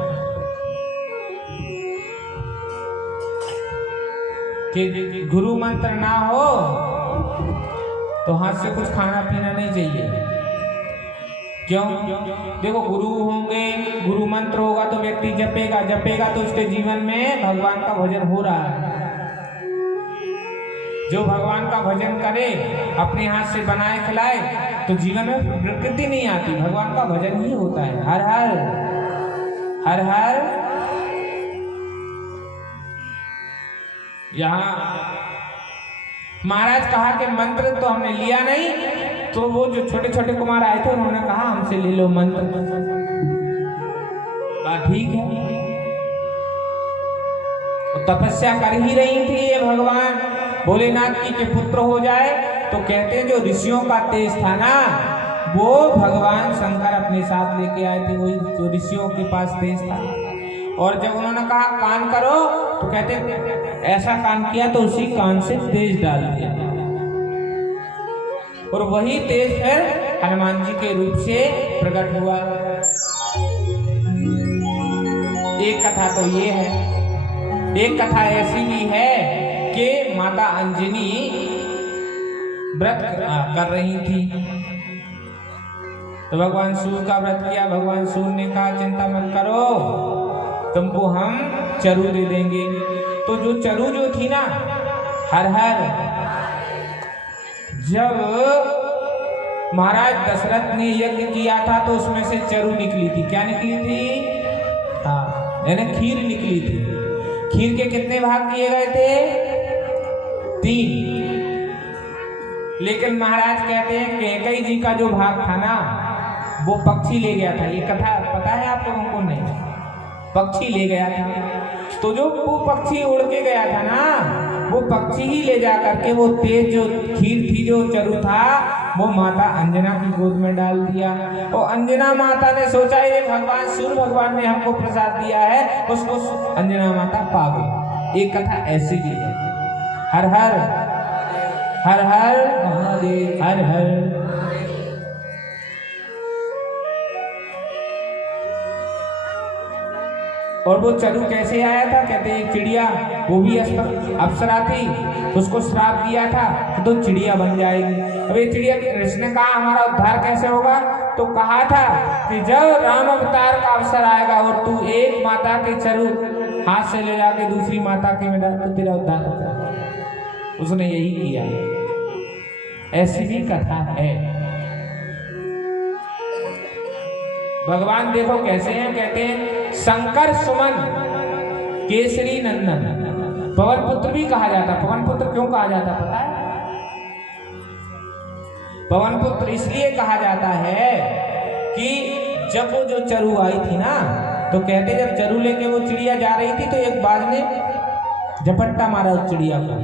कि गुरु मंत्र ना हो तो हाथ से कुछ खाना पीना नहीं चाहिए। क्यों? देखो, गुरु होंगे, गुरु मंत्र होगा तो व्यक्ति जपेगा तो उसके जीवन में भगवान का भजन हो रहा है। जो भगवान का भजन करे, अपने हाथ से बनाए खिलाए, तो जीवन में प्रकृति नहीं आती, भगवान का भजन ही होता है। हर हर हर हर। यहाँ महाराज कहा कि मंत्र तो हमने लिया नहीं, तो वो जो छोटे छोटे कुमार आए थे उन्होंने कहा हमसे ले लो मंत्र। बात ठीक है, तो तपस्या कर ही रही थी ये भगवान भोलेनाथ की कि पुत्र हो जाए। तो कहते हैं जो ऋषियों का तेज था ना, वो भगवान शंकर अपने साथ लेके आए थे, वही जो ऋषियों के पास तेज था। और जब उन्होंने कहा कान करो, तो कहते ऐसा कान किया तो उसी कान से तेज डाल दिया, और वही तेज फिर हनुमान जी के रूप से प्रकट हुआ। एक कथा तो ये है, एक कथा ऐसी भी है कि माता अंजनी व्रत कर रही थी, तो भगवान सूर्य का व्रत किया। भगवान सूर्य ने कहा चिंता मत करो, तुमको हम चरु दे देंगे। तो जो चरु जो थी ना, हर हर, जब महाराज दशरथ ने यज्ञ किया था तो उसमें से चरु निकली थी। क्या निकली थी? हाँ, यानी खीर निकली थी। खीर के कितने भाग किए गए थे? 3। लेकिन महाराज कहते हैं कैकेयी जी का जो भाग था ना, वो पक्षी ले गया था। ये कथा पता है आप लोगों को? नहीं, पक्षी ले गया था। तो जो वो पक्षी उड़ के गया था ना, वो पक्षी ही ले जा करके वो तेज जो खीर थी, जो चरु था, वो माता अंजना की गोद में डाल दिया। और अंजना माता ने सोचा ये भगवान सूर्य भगवान ने हमको प्रसाद दिया है, उसको अंजना माता पा गई। एक कथा ऐसी भी है। हर हर हर हर महादेव, हर हर। और वो चरु कैसे आया था? कहते एक चिड़िया, वो भी अप्सरा थी, उसको श्राप दिया था कि तो चिड़िया बन जाएगी। अब ये चिड़िया, ऋषि ने कहा हमारा उद्धार कैसे होगा? तो कहा था कि जब राम अवतार का अवसर आएगा और तू एक माता के चरु हाथ से ले जाके दूसरी माता के में डाल तो तेरा उद्धार हो जाएगा। उसने यही किया। ऐसी भी कथा है। भगवान देखो कैसे हैं, कहते हैं शंकर सुमन केसरी नंदन, पवन पुत्र भी कहा जाता। पवन पुत्र क्यों कहा जाता पता है? पवन पुत्र इसलिए कहा जाता है कि जब वो जो चरु आई थी ना, तो कहते जब चरु लेके वो चिड़िया जा रही थी तो एक बाज ने झपट्टा मारा उस चिड़िया को,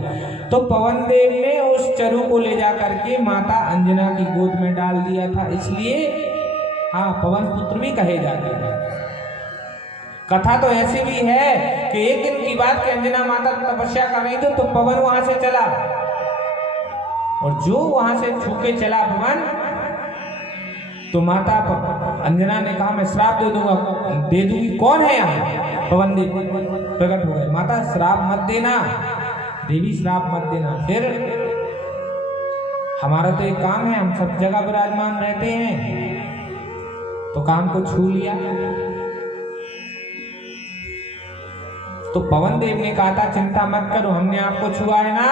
तो पवन देव ने उस चरु को ले जा करके माता अंजना की गोद में डाल दिया था। इसलिए हाँ, पवन पुत्र भी कहे जाते हैं। कथा तो ऐसी भी है कि एक दिन की बात कि अंजना माता तपस्या कर रही थी, तो पवन वहां से चला, और जो वहां से छूके चला पवन, तो माता अंजना ने कहा मैं श्राप दे दूंगी। कौन है यहाँ? पवन देव प्रकट हो गए। माता श्राप मत देना, देवी श्राप मत देना। फिर हमारा तो एक काम है, हम सब जगह विराजमान रहते हैं, तो काम को छू लिया। तो पवन देव ने कहा था चिंता मत करो, हमने आपको छुआ है ना,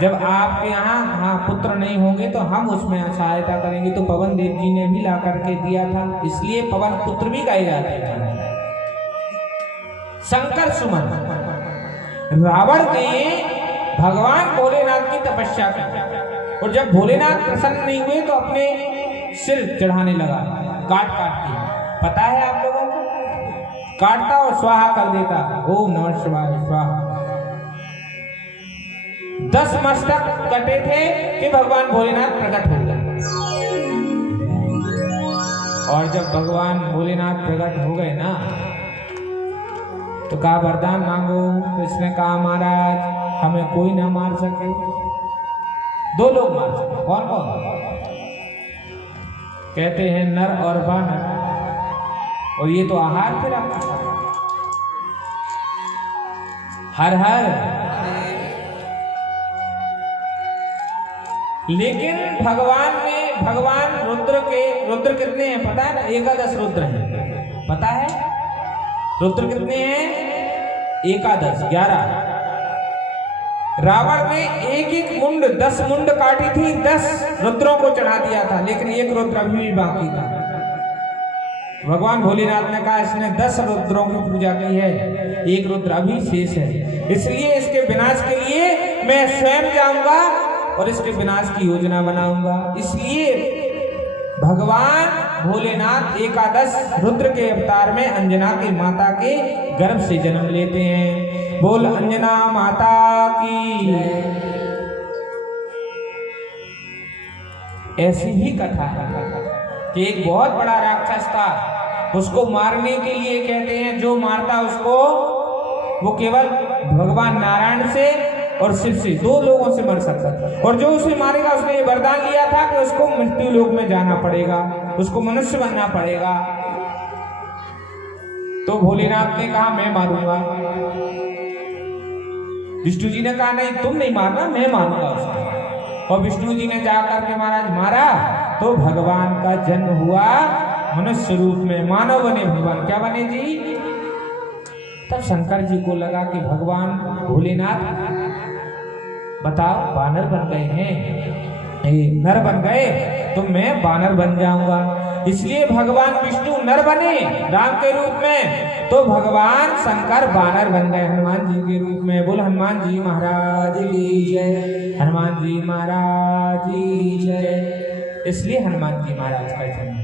जब आपके यहाँ पुत्र नहीं होंगे तो हम उसमें सहायता करेंगे। तो पवन देव जी ने भी ला करके दिया था, इसलिए पवन पुत्र भी कहे जाते हैं। शंकर सुमन, रावण ने भगवान भोलेनाथ की तपस्या की, और जब भोलेनाथ प्रसन्न नहीं हुए तो अपने सिर चढ़ाने लगा, काट के। पता है आप लोगों को? काटता और स्वाहा कर देता, ओम नमः शिवाय स्वाहा। 10 मस्तक कटे थे कि भगवान भोलेनाथ प्रकट हो गए। और जब भगवान भोलेनाथ प्रकट हो गए ना, तो कहा वरदान मांगो। तो इसने कहा महाराज हमें कोई ना मार सके, 2 लोग मार सके। कौन कौन? कहते हैं नर और वानर, और ये तो आहार पे रखा। हर हर। लेकिन भगवान रुद्र कितने हैं पता है ना? 11 रुद्र हैं। पता है रुद्र कितने हैं? 11। रावण ने एक मुंड 10 मुंड काटी थी, 10 रुद्रों को चढ़ा दिया था, लेकिन एक रुद्र अभी भी बाकी था। भगवान भोलेनाथ ने कहा इसने 10 रुद्रों की पूजा की है, एक रुद्र अभी शेष है, इसलिए इसके विनाश के लिए मैं स्वयं जाऊंगा और इसके विनाश की योजना बनाऊंगा। इसलिए भगवान भोलेनाथ 11 रुद्र के अवतार में अंजना की माता के गर्भ से जन्म लेते हैं। बोल अंजना माता की। ऐसी ही कथा है कि एक बहुत बड़ा राक्षस था, उसको मारने के लिए कहते हैं जो मारता उसको वो केवल भगवान नारायण से और शिव से 2 लोगों से मर सकता है, और जो उसे मारेगा उसने ये वरदान लिया था कि उसको मृत्यु लोक में जाना पड़ेगा, उसको मनुष्य बनना पड़ेगा। तो भोलेनाथ ने कहा मैं मारूंगा। विष्णु जी ने कहा नहीं तुम नहीं मारना, मैं मारूंगा उसको। और विष्णु जी ने जाकर के महाराज मारा तो भगवान का जन्म हुआ मनुष्य रूप में, मानव बने भगवान। क्या बने जी? तब शंकर जी को लगा कि भगवान भोलेनाथ बताओ बानर बन गए हैं, नर बन गए, तो मैं बानर बन जाऊंगा। इसलिए भगवान विष्णु नर बने राम के रूप में, तो भगवान शंकर बानर बन गए हनुमान जी के रूप में। बोल हनुमान जी महाराज की जय, हनुमान जी महाराज की जय। इसलिए हनुमान जी महाराज का जन्म।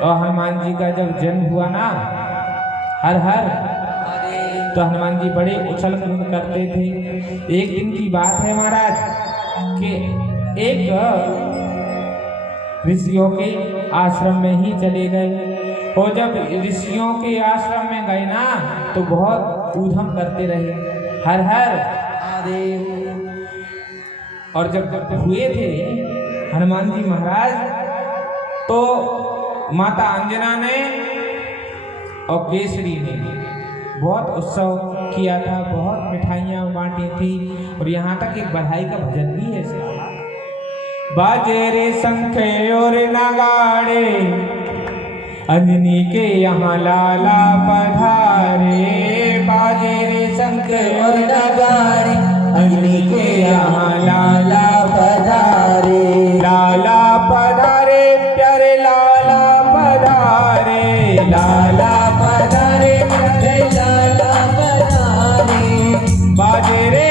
और हनुमान जी का जब जन्म हुआ ना, हर हर, तो हनुमान जी बड़े उछल कूद करते थे। एक दिन की बात है महाराज कि एक ऋषियों के आश्रम में ही चले गए, और जब ऋषियों के आश्रम में गए ना तो बहुत ऊधम करते रहे, हर हर महादेव। और जब हुए थे हनुमान जी महाराज, तो माता अंजना ने और केसरी ने बहुत उत्सव किया था, बहुत मिठाइयाँ बांटी थी और यहाँ तक एक बधाई का भजन भी है। बाजे रे शंख और नगाड़े, अंजनी के यहाँ लाला पधारे। बाजे रे शंख और नगाड़े, अंजनी के यहाँ लाला पधारे। लाला पधारे प्यारे लाला पधारे। लाला पधारे प्यारे लाला पधारे। बाजे रे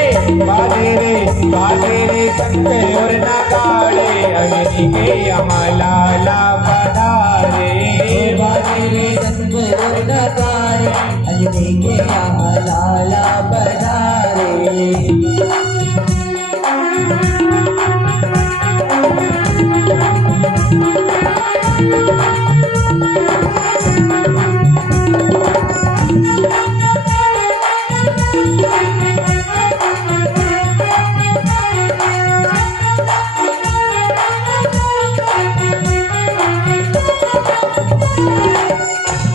शंख और नगाड़े, अंजनी के यहाँ लाला पधारे। बाजे रे शंख और नगाड़े, अंजनी के यहाँ लाला पधारे।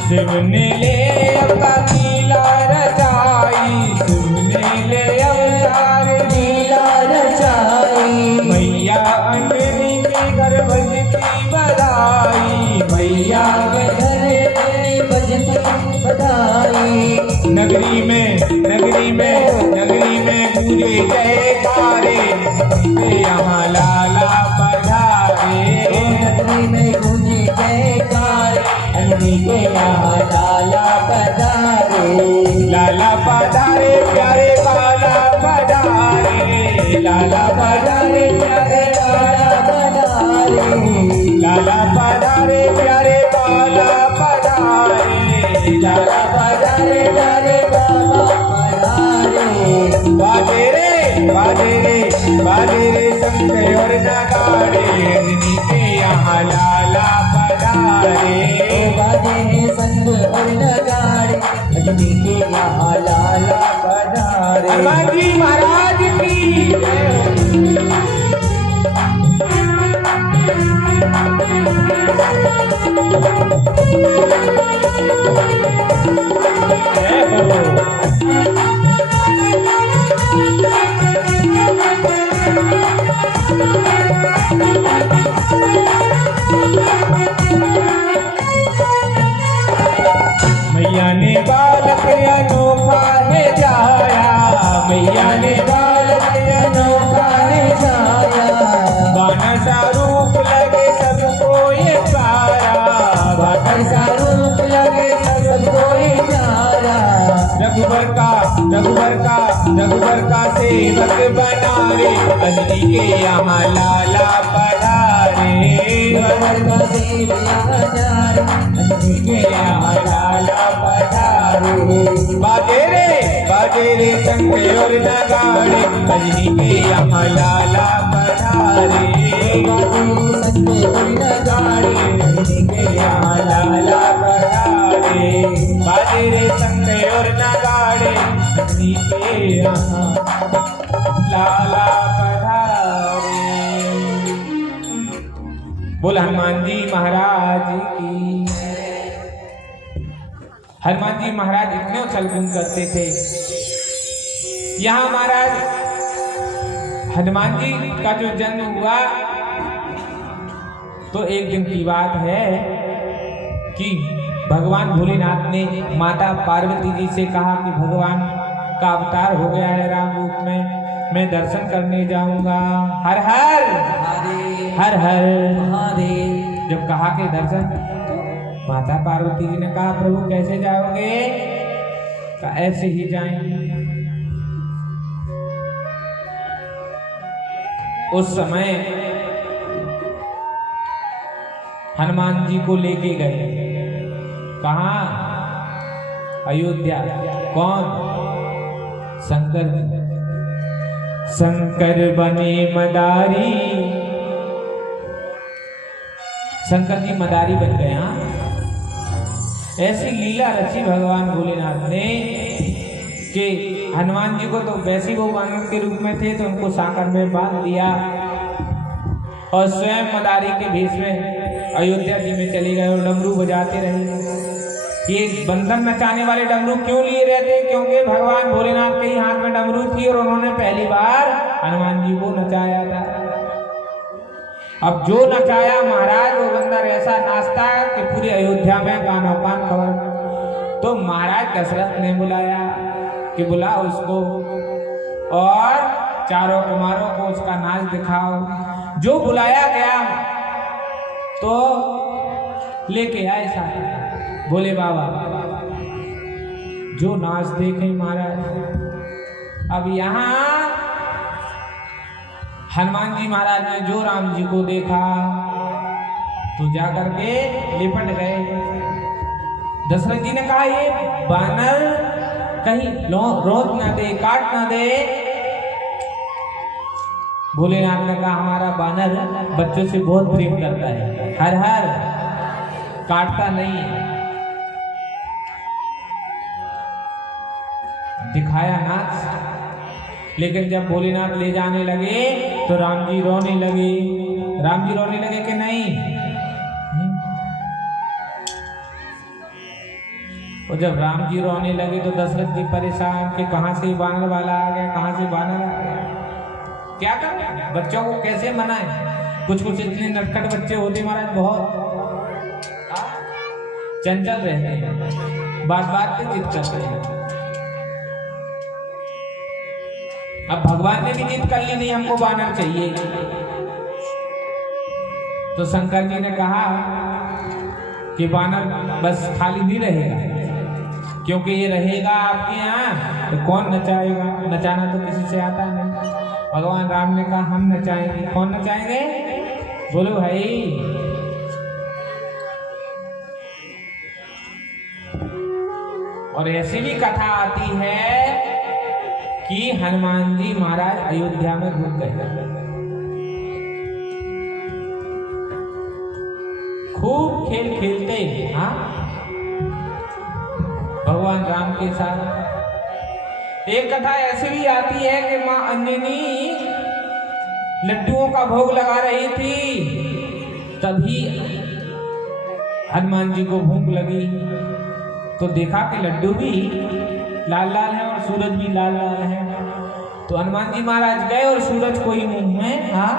शिव ने ले अवतार लीला रचाई, शिव ने ले अवतार लीला रचाई। मैया अंजनी के गर्भ की बधाई। मैया के घर में बजती बधाई। नगरी में गूंजे जयकारे, यहाँ लाला पधारे। नगरी में गूंजे जयकार, अंजनी के यहाँ लाला पधारे। लाला पधारे प्यारे लाला पधारे। लाला पधारे प्यारे लाला पधारे। लाला पधारे प्यारे लाला पधारे। लाला पधारे प्यारे बाबा पधारे। बाजे रे शंख और नगाड़े, अंजनी के यहाँ लाला पधारे। बाजे संग और नगाड़े, अंजनी के यहाँ लाला पधारे। हनुमान जी महाराज की जय हो। मैया ने बालक अनोखा है जाया। मैया ने बालक अनोखा है जाया। बानसा रूप लगे सबको ये प्यारा। बानसा रूप लगे सबको ये प्यारा। रघुबर का सेवक बना रे, अंजनी के यहाँ लाला पधारे। रघुबर का सेवक बना रे, अंजनी के यहाँ लाला पधारे। बाजे रे शंख और नगाड़े, अंजनी के यहाँ लाला पधारे। बाजे संग और नगाड़े, अंजनी के यहाँ लाला पधारे। बाजे रे शंख और नगाड़े, अंजनी के यहाँ लाला पधारे। बोल हनुमान जी महाराज की। हनुमान जी महाराज इतने उछल कूद करते थे। यहाँ महाराज हनुमान जी का जो जन्म हुआ तो एक दिन की बात है कि भगवान भोलेनाथ ने माता पार्वती जी से कहा कि भगवान का अवतार हो गया है राम रूप में, मैं दर्शन करने जाऊंगा। हर हर हर हर महादेव। जब कहा कि दर्शन, माता पार्वती जी ने कहा प्रभु कैसे जाओगे? कहा ऐसे ही जाएंगे। उस समय हनुमान जी को लेके गए। कहा? अयोध्या। कौन? शंकर। शंकर बने मदारी। शंकर जी मदारी बन गए। हाँ, ऐसी लीला रची भगवान भोलेनाथ ने कि हनुमान जी को तो वैसे वो वानर के रूप में थे तो उनको साकर में बांध दिया और स्वयं मदारी के भेष में अयोध्या जी में चले गए और डमरू बजाते रहे। ये बंधन नचाने वाले डमरू क्यों लिए रहते? क्योंकि भगवान भोलेनाथ के ही हाथ में डमरू थी और उन्होंने पहली बार हनुमान जी को नचाया था। अब जो नचाया महाराज वो बंदर ऐसा नाचता कि पूरी अयोध्या में कानों कान खबर। तो महाराज दशरथ ने बुलाया कि बुलाओ उसको और चारों कुमारों को उसका नाच दिखाओ। जो बुलाया गया तो लेके आए साथ बोले बाबा जो नाच देखे महाराज। अब यहाँ हनुमान जी महाराज ने जो राम जी को देखा तो जाकर के लिपट गए। दशरथ जी ने कहा ये बानर कहीं रोक न दे, काट न दे। भोलेनाथ ने कहा हमारा बानर बच्चों से बहुत प्रेम करता है, हर हर काटता नहीं। दिखाया नाच, लेकिन जब भोलेनाथ ले जाने लगे तो राम जी रोने लगे। राम जी रोने लगे कि नहीं? और जब राम जी रोने लगे तो दशरथ जी परेशान कि कहां से बानर वाला आ गया, कहां से बानर आ गया, क्या करें? बच्चों को कैसे मनाएं? कुछ कुछ इतने नटखट बच्चे होते महाराज, बहुत चंचल रहते हैं, बात बात पे जिद करते हैं। अब भगवान ने भी जिद कर ली नहीं हमको बानर चाहिए। तो शंकर जी ने कहा कि बानर बस खाली नहीं रहेगा, क्योंकि ये रहेगा आपके यहाँ तो कौन नचाएगा? नचाना तो किसी से आता नहीं। भगवान राम ने कहा हम नचाएंगे। कौन नचाएंगे? बोलो भाई। और ऐसी भी कथा आती है कि हनुमान जी महाराज अयोध्या में रुक गए, खूब खेल खेलते हाँ भगवान राम के साथ। एक कथा ऐसी भी आती है कि मां अंजनी लड्डुओं का भोग लगा रही थी, तभी हनुमान जी को भूख लगी तो देखा कि लड्डू भी लाल लाल है और सूरज भी लाल लाल है। तो हनुमान जी महाराज गए और सूरज को ही मुंह में हाँ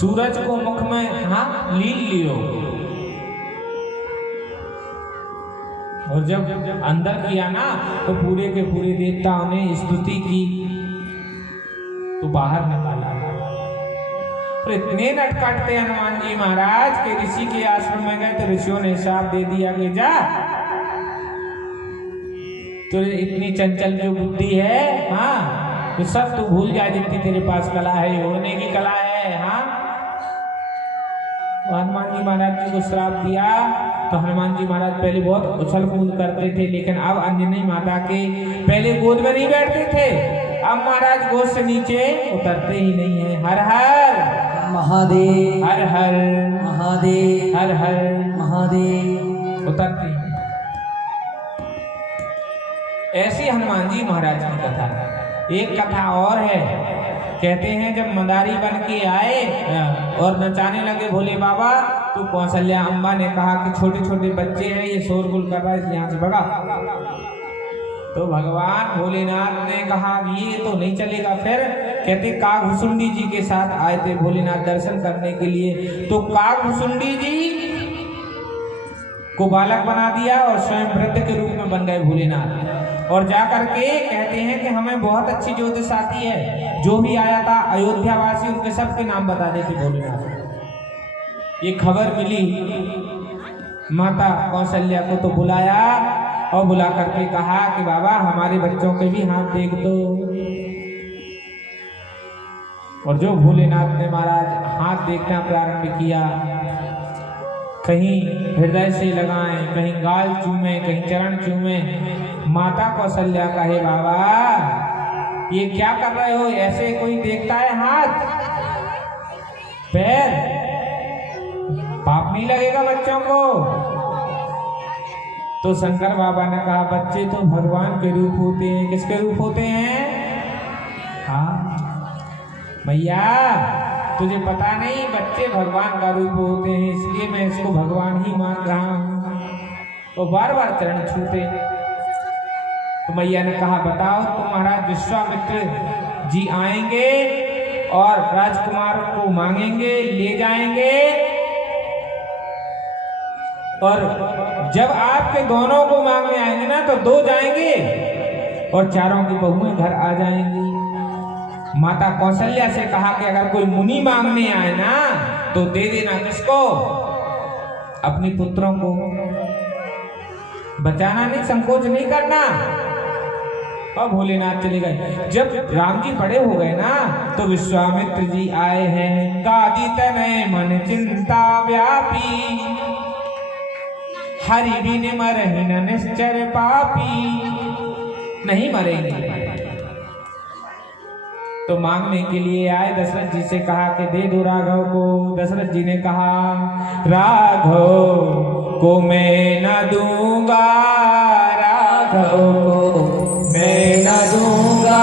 सूरज को मुख में हाँ लील लियो। और जब अंदर किया ना तो पूरे के पूरे देवताओं ने स्तुति की तो बाहर निकाला। और इतने नटखट थे हनुमान जी महाराज के ऋषि के आश्रम में गए तो ऋषियों ने हिसाब दे दिया कि जा तो इतनी चंचल जो बुद्धि है हाँ तो सब तू भूल जा जितनी तेरे पास कला है, होने की कला है। हाँ तो हनुमान जी महाराज जी को श्राप दिया। तो हनुमान जी महाराज पहले बहुत उछल कूद करते थे, लेकिन अब अंजनी माता के पहले गोद में नहीं बैठते थे, अब महाराज गोद से नीचे उतरते ही नहीं है। हर हर महादेव, हर हर महादेव, हर हर महादेव, उतरते ही। ऐसी हनुमान जी महाराज की कथा। एक कथा और है, कहते हैं जब मदारी बन के आए और नचाने लगे भोले बाबा तो कौशल्या अम्बा ने कहा कि छोटे छोटे बच्चे हैं ये शोरगुल कर रहा है, यहाँ से भगा। तो भगवान भोलेनाथ ने कहा ये तो नहीं चलेगा। फिर कहते काकभुसुंडी जी के साथ आए थे भोलेनाथ दर्शन करने के लिए, तो काकभुसुंडी जी को बालक बना दिया और स्वयं वृद्ध के रूप में बन गए भोलेनाथ। और जाकर के कहते हैं कि हमें बहुत अच्छी ज्योतिष आती है, जो भी आया था अयोध्यावासी उनके सबके नाम बता देते भोलेनाथ। ये खबर मिली माता कौशल्या को, तो बुलाया और बुला करके कहा कि बाबा हमारे बच्चों के भी हाथ देख दो। और जो भोलेनाथ ने महाराज हाथ देखना प्रारंभ किया, कहीं हृदय से लगाएं, कहीं गाल चूमे, कहीं चरण चूमे। माता कौशल्या कहे बाबा ये क्या कर रहे हो, ऐसे कोई देखता है हाथ पैर, पाप नहीं लगेगा बच्चों को? तो शंकर बाबा ने कहा बच्चे तो भगवान के रूप होते हैं। किसके रूप होते हैं? हाँ मैया तुझे पता नहीं बच्चे भगवान का रूप होते हैं, इसलिए मैं इसको भगवान ही मान रहा हूं। तो बार बार चरण छूते। तो मैया ने कहा बताओ तो महाराज विश्वामित्र जी आएंगे और राजकुमार को मांगेंगे, ले जाएंगे, और जब आपके दोनों को मांगने आएंगे ना तो 2 जाएंगे और चारों की बहुएं घर आ जाएंगी। माता कौशल्या से कहा कि अगर कोई मुनि मांगने आए ना तो दे देना, किसको? अपनी पुत्रों को। बचाना नहीं, संकोच नहीं करना। और भोलेनाथ चले गए। जब राम जी बड़े हो गए ना तो विश्वामित्र जी आए हैं। कादी तनय मन चिंता व्यापी, हरि बिन मरहि न निश्चर पापी। नहीं मरेंगे तो मांगने के लिए आए। दशरथ जी से कहा कि दे दो राघव को। दशरथ जी ने कहा राघव को मैं न दूंगा, राघव को मैं न दूंगा।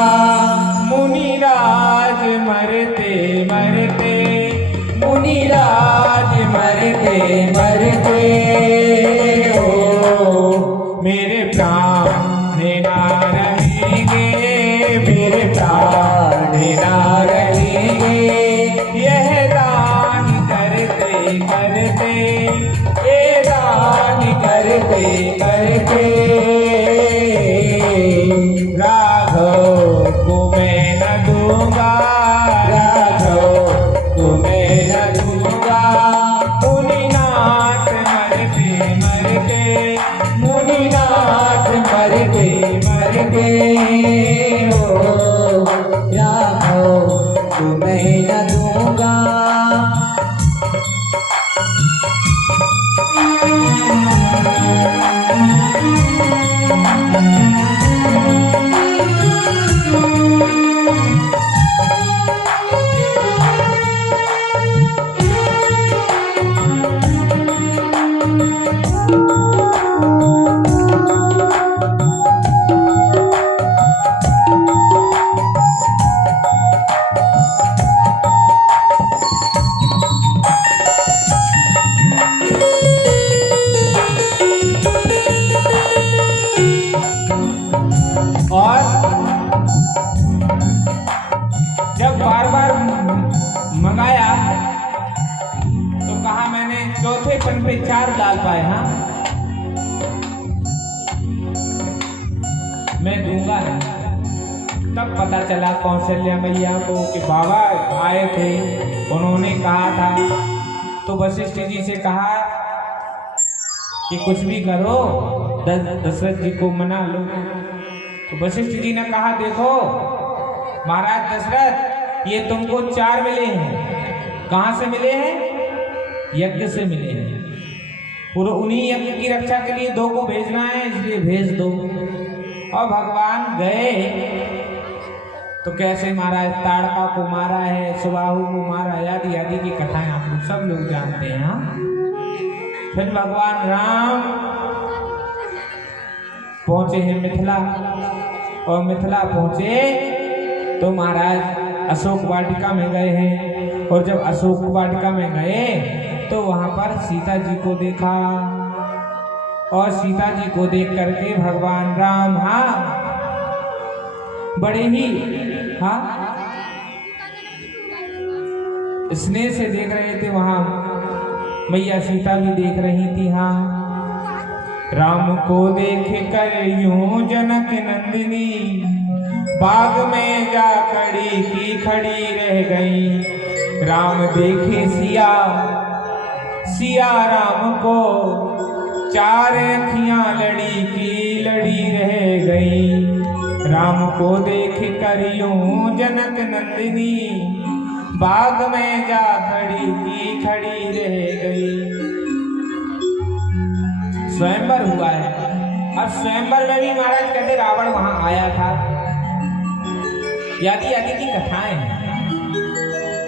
मुनिराज मरते मरते, मुनिराज मरते मरते हो मेरे प्राण ना रहेंगे, मेरे प्राण ना रहेंगे। यह दान करते करते, ये दान करते करते राघव को मैं न दूंगा, राघव को मैं न दूंगा। मुनिनाथ मरते मरते, मुनिनाथ मरते मरते हो राघव को मैं न दूंगा। और जब बार बार मंगाया तो कहा मैंने चौथे पन पे 4 डाल पाए, हाँ मैं दूंगा नहीं। तब पता चला कौशल्या मैया को कि बाबा आए थे, उन्होंने कहा था। तो वशिष्ठ जी से कहा कि कुछ भी करो दशरथ जी को मना लो। तो वशिष्ठ जी ने कहा देखो महाराज दशरथ, ये तुमको 4 मिले हैं। कहाँ से मिले हैं? यज्ञ से मिले हैं। पूरे उन्हीं यज्ञ की रक्षा के लिए 2 को भेजना है, इसलिए भेज दो। और भगवान गए तो कैसे महाराज ताड़का को मारा है, सुबाहु को मारा, आदि आदि की कथाएं आप लोग सब लोग जानते हैं। हाँ? फिर भगवान राम पहुंचे हैं मिथिला, और मिथिला पहुंचे तो महाराज अशोक वाटिका में गए हैं। और जब अशोक वाटिका में गए तो वहां पर सीता जी को देखा, और सीता जी को देख करके भगवान राम बड़े ही स्नेह से देख रहे थे। वहां मैया सीता भी देख रही थी। राम को देख कर यूं जनक नंदिनी, बाग में जा खड़ी की खड़ी रह गई। राम देखे सिया, सिया राम को, 4 अखियां लड़ी की लड़ी रह गई। राम को देख कर यूं जनक नंदिनी, बाग में जा खड़ी की खड़ी रह गई। स्वयंवर हुआ है। अब स्वयंवर में भी महाराज कहते रावण वहां आया था, यादी यादी की कथाएं हैं।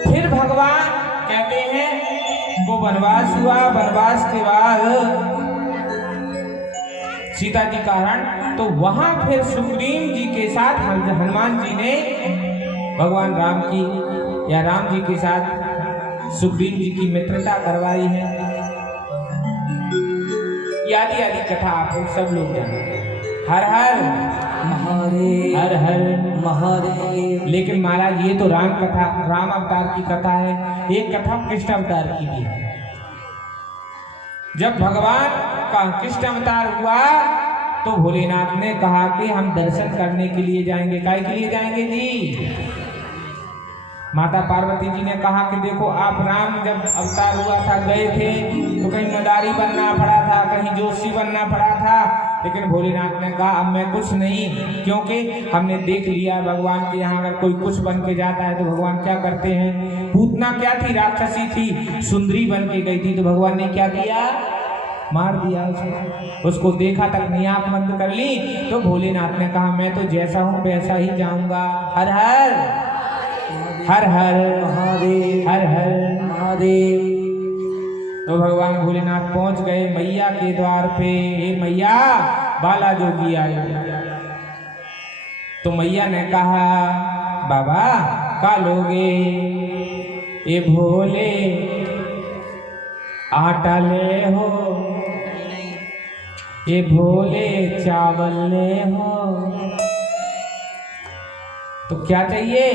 फिर भगवान कहते हैं वो वनवास हुआ, वनवास के बाद सीता जी का हरण, तो वहां फिर सुग्रीव जी के साथ हनुमान जी ने भगवान राम की या राम जी के साथ सुग्रीव जी की मित्रता करवाई है। यादी आदि कथा आप लोग सब लोग जानते हैं। हर हर महादेव, हर हर महादेव। लेकिन महाराज ये तो राम कथा, राम अवतार की कथा है। एक कथा कृष्ण अवतार की भी है। जब भगवान का कृष्ण अवतार हुआ तो भोलेनाथ ने कहा कि हम दर्शन करने के लिए जाएंगे। काय के लिए जाएंगे जी? माता पार्वती जी ने कहा कि देखो आप राम जब अवतार हुआ था गए थे तो कहीं मदारी बनना पड़ा था, कहीं जोशी बनना पड़ा था, लेकिन भोलेनाथ ने कहा अब मैं कुछ नहीं, क्योंकि हमने देख लिया भगवान के यहाँ अगर कोई कुछ बन के जाता है तो भगवान क्या करते हैं। पूतना क्या थी? राक्षसी थी, सुंदरी बन के गई थी, तो भगवान ने क्या किया? मार दिया उसको देखा तक नहीं आंख बंद कर ली। तो भोलेनाथ ने कहा मैं तो जैसा हूँ वैसा ही जाऊंगा। हर हर हर हर महादेव, हर हर महादेव। तो भगवान भोलेनाथ पहुंच गए मैया के द्वार पे। हे मैया, बाला जोगी आए। तो मैया ने कहा बाबा का लोगे? ये भोले आटा ले हो, ये भोले चावल ले हो, तो क्या चाहिए?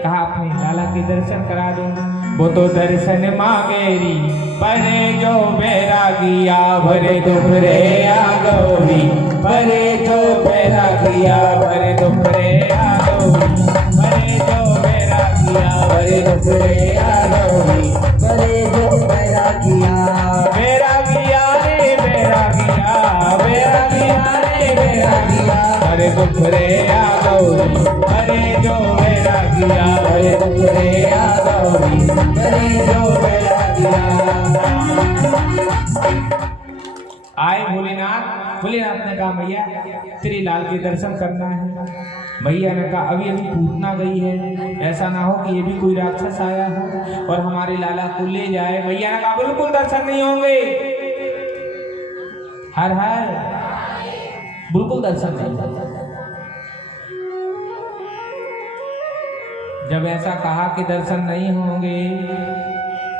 कहा अपने लाला के दर्शन करा दो। वो तो दर्शन मांगेरी परे जो बैरागिया भरे दुखरे आ गौरी, परे जो बैरागिया भरे दुखरे आ गौरी, परे जो बैरागिया भरे दुखरे आ गौरी, करे जो बैरागिया, बैरागिया रे बैरागिया, बैरागिया रे बैरागिया भरे दुखरे आ गौरी, परे जो बैरागिया भरे दुखरे आ गौरी, करे जो बैरागिया। आए भोलेनाथ। भोलेनाथ ने कहा मैया श्री लाल के दर्शन करना है। मैया ने कहा अभी अभी पूतना गई है, ऐसा ना हो कि ये भी कोई राक्षस आया हो और हमारे लाला को ले जाए। मैया ने कहा बिल्कुल दर्शन नहीं होंगे। हर हर बिल्कुल दर्शन नहीं। जब ऐसा कहा कि दर्शन नहीं होंगे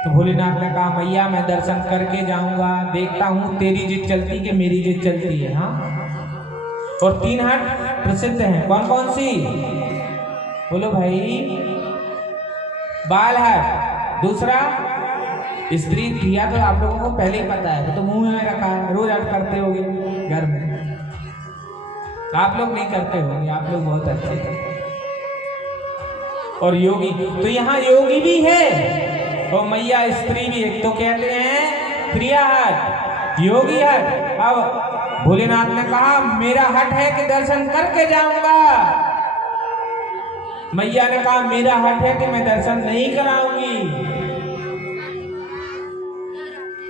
तो भोलेनाथ ने कहा मैया मैं दर्शन करके जाऊंगा, देखता हूँ तेरी जिद चलती कि मेरी जिद चलती है। हाँ, और 3 हाट प्रसिद्ध हैं, कौन कौन सी? बोलो भाई। बाल हाट, दूसरा स्त्री क्रिया तो आप लोगों को पहले ही पता है, वो तो मुंह में रखा है, रोज हाट करते होगे घर में। आप लोग नहीं करते होंगे, आप लोग बहुत अच्छे थे। और योगी, तो यहाँ योगी भी है और मैया स्त्री भी है, तो कहते हैं क्रिया हट, योगी हट। अब भोलेनाथ ने कहा मेरा हट है कि दर्शन करके जाऊंगा। मैया ने कहा मेरा हट है कि मैं दर्शन नहीं कराऊंगी।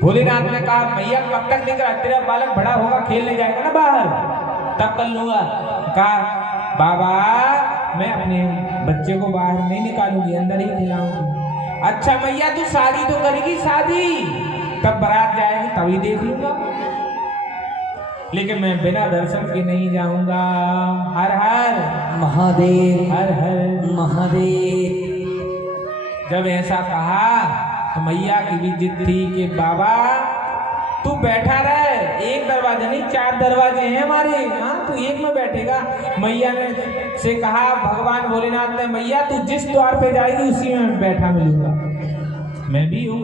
भोलेनाथ ने कहा मैया कब तक नहीं करा, तेरा बालक बड़ा होगा खेलने जाएगा ना बाहर, तब कर लूंगा। कहा बाबा मैं अपने बच्चे को बाहर नहीं निकालूंगी, अंदर ही खिलाऊंगी। अच्छा मैया तू शादी तो करेगी, शादी तब बारात जाएगी तभी देख लूंगा, लेकिन मैं बिना दर्शन के नहीं जाऊंगा। हर हर महादेव, हर हर महादेव। जब ऐसा कहा तो मैया की भी जिद थी कि बाबा तू बैठा रहे, एक दरवाजा नहीं 4 दरवाजे हैं हमारे, हाँ तू एक में बैठेगा। मैया ने से कहा भगवान भोलेनाथ ने मैया तू जिस द्वार पे जाएगी उसी में बैठा मिलूंगा, मैं भी हूँ।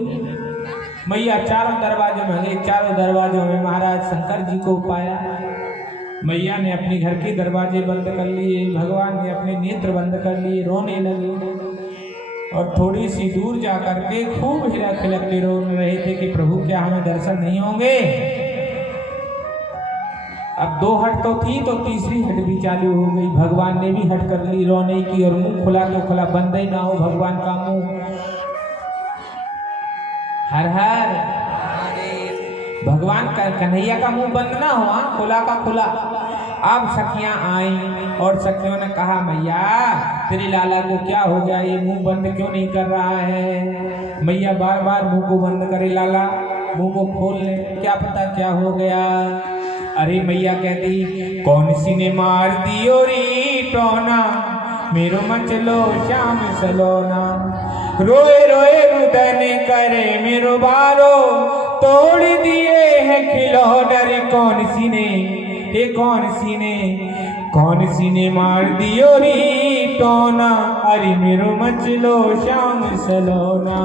मैया 4 दरवाजों में गई, 4 दरवाजों में महाराज शंकर जी को पाया। मैया ने अपने घर के दरवाजे बंद कर लिए, भगवान ने अपने नेत्र बंद कर लिए, रोने लगे और थोड़ी सी दूर जा करके खूब हिलक हिलक के रो रहे थे कि प्रभु क्या हमें दर्शन नहीं होंगे। अब 2 हट तो थी तो तीसरी हट भी चालू हो गई। भगवान ने भी हट कर ली रोने की, और मुंह खुला तो खुला, बंद ही ना हो भगवान का मुंह। हर हर भगवान का कन्हैया का मुंह बंद ना हो, खुला का खुला। अब सखियां आई और सखियों ने कहा मैया तेरे लाला को क्या हो गया, ये मुंह बंद क्यों नहीं कर रहा है। मैया बार बार मुंह को बंद करे, लाला मुंह को खोल ले, क्या पता क्या हो गया। अरे मैया कहती कौन सी ने मार दियो री टोना, मेरो मचलो श्याम सलोना। रोए रोए रुदन करे मेरो बारो, तोड़ दिए हैं खिलौने कौन सी ने, हे कौन सी ने मार दियो री टोना, अरे मेरो मचलो श्याम सलोना।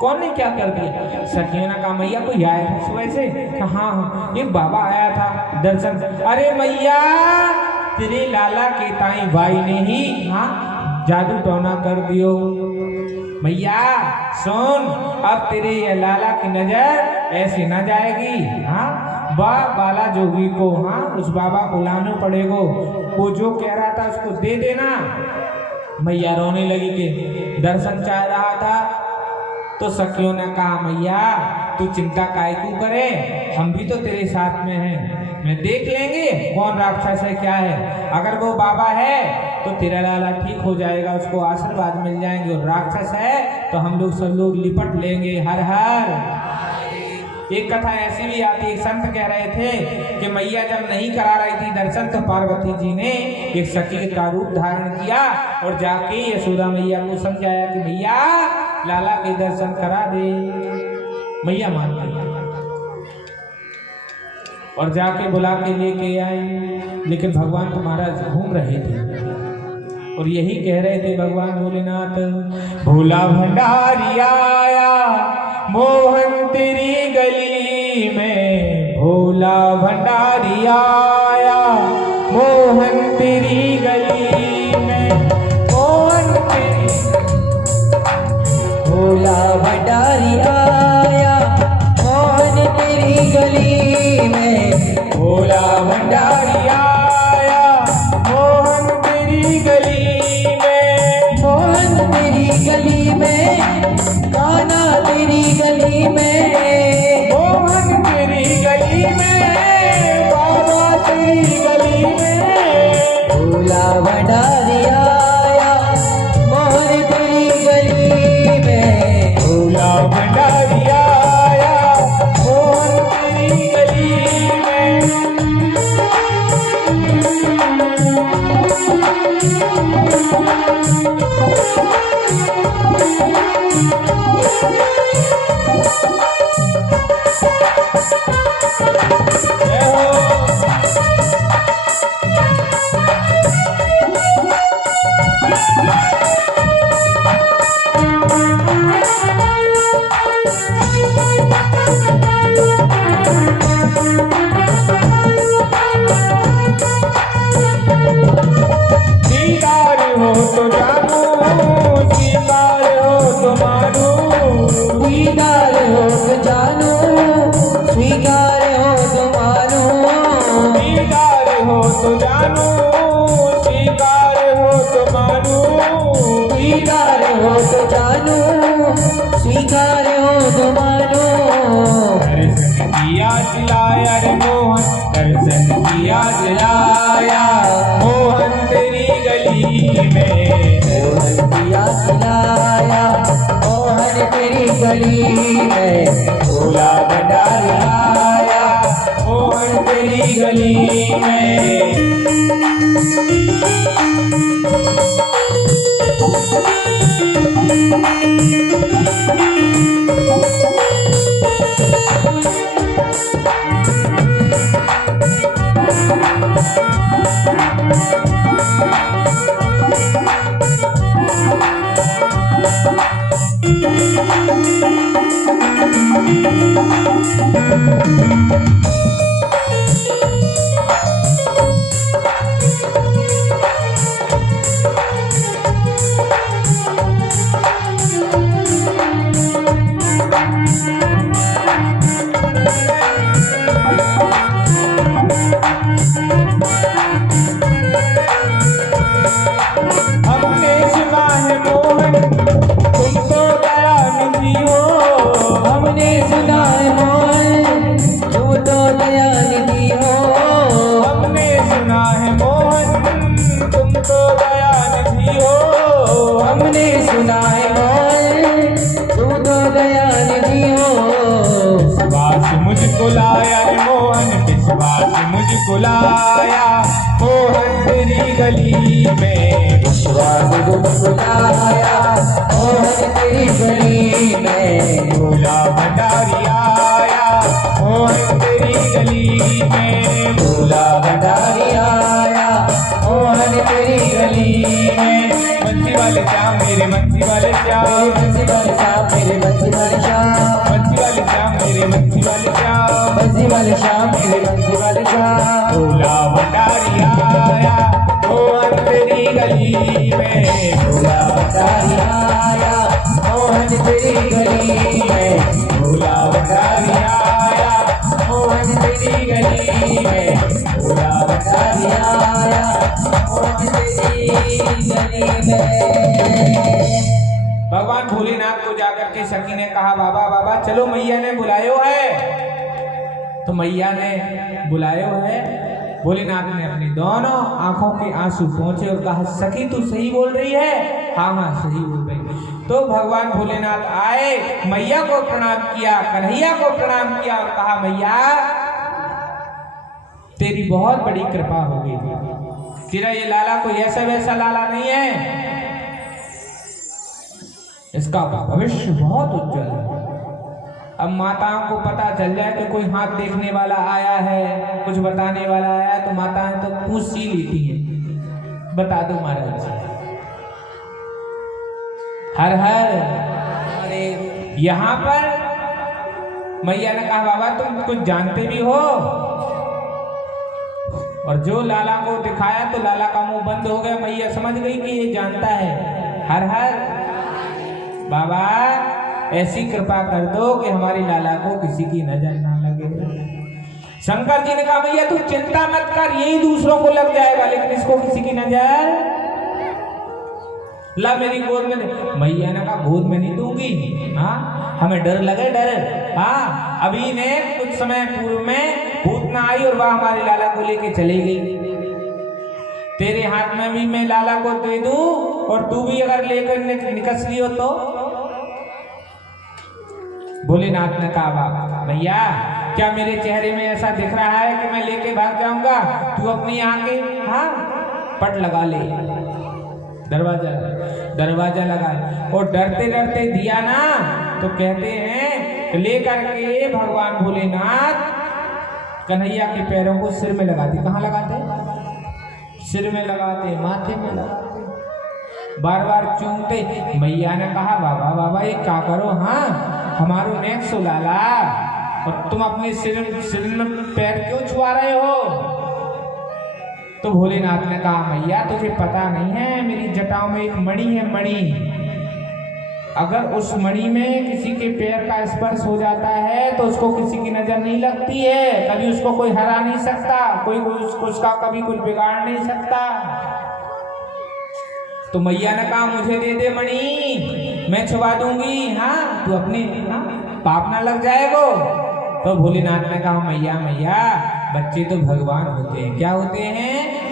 कौन ने क्या कर दिया? सखियों ने कहा मैया कोई आया था सुबह से? हाँ एक बाबा आया था दर्शन। अरे मैया तेरे लाला के ताई भाई ने ही जादू टोना कर दियो। मैया सुन, अब तेरे ये लाला की नजर ऐसे ना जाएगी। बाला जोगी को उस बाबा को लाना पड़ेगा, वो जो कह रहा था उसको दे देना। मैया रोने लगी कि दर्शन चाह रहा था। तो सखियों ने कहा मैया तू चिंता काहे क्यों करे, हम भी तो तेरे साथ में हैं, मैं देख लेंगे कौन राक्षस है क्या है। अगर वो बाबा है तो तेरा लाला ठीक हो जाएगा, उसको आशीर्वाद मिल जाएंगे, और राक्षस है तो हम लोग सब लोग लिपट लेंगे। हर हर। एक कथा ऐसी भी आती, एक संत कह रहे थे कि मैया जब नहीं करा रही थी दर्शन तो पार्वती जी ने एक सखी का रूप धारण किया और जाके यशोदा मैया को समझाया कि मैया लाला के दर्शन करा दे। मैया मान गई और जाके बुला के लेके आई। लेकिन भगवान तो महाराज घूम रहे थे और यही कह रहे थे भगवान भोलेनाथ, भोला भंडारी आया मोहन तेरी गली में, भोला भंडारी आया मोहन तेरी गली में, मोहन तेरी, भोला भंडारी आया मोहन तेरी गली में, भोला भंडारी आया मोहन तेरी गली में, मोहन तेरी गली में, कान्हा तेरी गली में, मोहन तेरी गली में, बाबा तेरी गली में, भोला भंडारी आया मोहन तेरी गली में, भोला भंडारी आया मोहन तेरी गली में। दीदार हो तो जानू, दीदार हो तो मानू, दीदार हो तो जानू, स्वीकार हो तो मानू, दीदार हो तो जानू, स्वीकार हो तो मानू, दीदार हो तो जानू, स्वीकार हो तो मानू, दर्शन किया दिलाया रे मोहन, दर्शन किया दिलाया मोहन तेरी गली में, मोहन दिया खिलाया मोहन तेरी गली में, भोला भंडारी आया मोहन तेरी गली में। हमने सुना है मोहन तुमको दयानिधि हो, हमने सुना है मोहन तुम तो दयानिधि हो, हमने सुना है मोहन तुम तो दयानिधि हो, हमने सुना है मोहन तुम तो दयानिधि हो, विश्वास मुझको लाया रे मोहन, विश्वास मुझको लाया, मोहन तेरी गली में, विश्वास गुण बुलाया मोहन तेरी गली में, भोला भंडारी आया मोहन तेरी गली में, भोला भंडारी आया मोहन तेरी गली में। बंसी वाले श्याम मेरे बंसी वाले श्याम, बंसी वाले श्याम मेरे बंसी वाले श्याम, बंसी वाले श्याम मेरे बंसी वाले श्याम, बंसी वाले श्याम मेरे बंसी वाले श्याम। भोला भंडारी आया मोहन तेरी गली में, भोला भंडारी आया मोहन तेरी गली में, भोला भंडारी आया मोहन तेरी गली में, भोला भंडारी आया मोहन तेरी गली में। भगवान भोलेनाथ को जाकर के सखी ने कहा बाबा बाबा चलो मैया ने बुलायो है। तो मैया ने बुलायो है। भोलेनाथ ने अपनी दोनों आंखों के आंसू पहुंचे और कहा सखी तू सही बोल रही है? हाँ हाँ सही बोल रही। तो भगवान भोलेनाथ आए, मैया को प्रणाम किया, कन्हैया को प्रणाम किया और कहा मैया तेरी बहुत बड़ी कृपा हो गई, तेरा ये लाला कोई ऐसा वैसा लाला नहीं है, इसका भविष्य बहुत उज्जवल है। अब माताओं को पता चल जाए कि कोई हाथ देखने वाला आया है, कुछ बताने वाला आया है, तो माताएं तो पूछ ही लेती हैं, बता दो महाराज जी। हर हर यहाँ पर मैया ने कहा बाबा तुम कुछ जानते भी हो, और जो लाला को दिखाया तो लाला का मुंह बंद हो गया। मैया समझ गई कि ये जानता है। हर हर बाबा ऐसी कृपा कर दो कि हमारी लाला को किसी की नजर ना लगे। शंकर जी ने कहा भैया तू चिंता मत कर, यही दूसरों को लग जाएगा लेकिन इसको किसी की नजर ला मेरी गोद में दे। मैया ने कहा गोद में नहीं दूंगी, हाँ हमें डर लगे डर। हाँ अभी ने कुछ समय पूर्व में भूत आई और वह हमारे लाला को लेके चली गई। तेरे हाथ में भी मैं लाला को दे दूं और तू भी अगर लेकर निकस लियो तो। भोलेनाथ ने कहा बाबा भैया क्या मेरे चेहरे में ऐसा दिख रहा है कि मैं लेके भाग जाऊंगा? तू अपनी यहाँ के हाँ पट लगा ले, दरवाजा लगा और डरते डरते दिया ना। तो कहते हैं लेकर के भगवान भोलेनाथ कन्हैया के पैरों को सिर में लगाते। कहाँ लगाते? सिर में लगाते, माथे में लगाते, बार बार चूमते। मैया ने कहा बाबा बाबा ये क्या करो, हाँ हमारो नेक सो लाला और तुम अपने सिर में पैर क्यों छुआ रहे हो? तो भोलेनाथ ने कहा मैया तुझे पता नहीं है मेरी जटाओं में एक मणि है, मणि। अगर उस मणि में किसी के पैर का स्पर्श हो जाता है तो उसको किसी की नजर नहीं लगती है, कभी उसको कोई हरा नहीं सकता, कोई उसका कभी कुछ बिगाड़ नहीं सकता। तो मैया ने कहा मुझे दे दे मणि, मैं छुपा दूंगी, हाँ तू अपने हाँ पाप ना लग जाएगो। तो भोलेनाथ ने कहा मैया मैया बच्चे तो भगवान होते हैं। क्या होते हैं?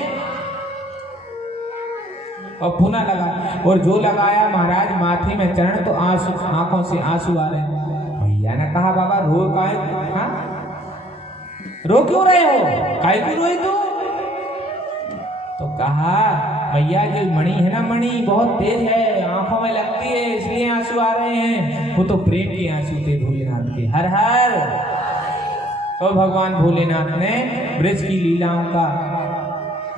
और पुनः लगा और जो लगाया महाराज माथे में चरण तो आंसू आंखों से आंसू आ रहे हैं। भैया ने कहा बाबा रो काहे, हाँ रो क्यों रहे हो, काहे क्यों रोए तू? तो कहा भैया जो मणि है ना, मणि बहुत तेज है, आंखों में लगती है इसलिए आंसू आ रहे हैं। वो तो प्रेम के आंसू थे भोलेनाथ के। हर हर। तो भगवान भोलेनाथ ने ब्रज की लीलाओं का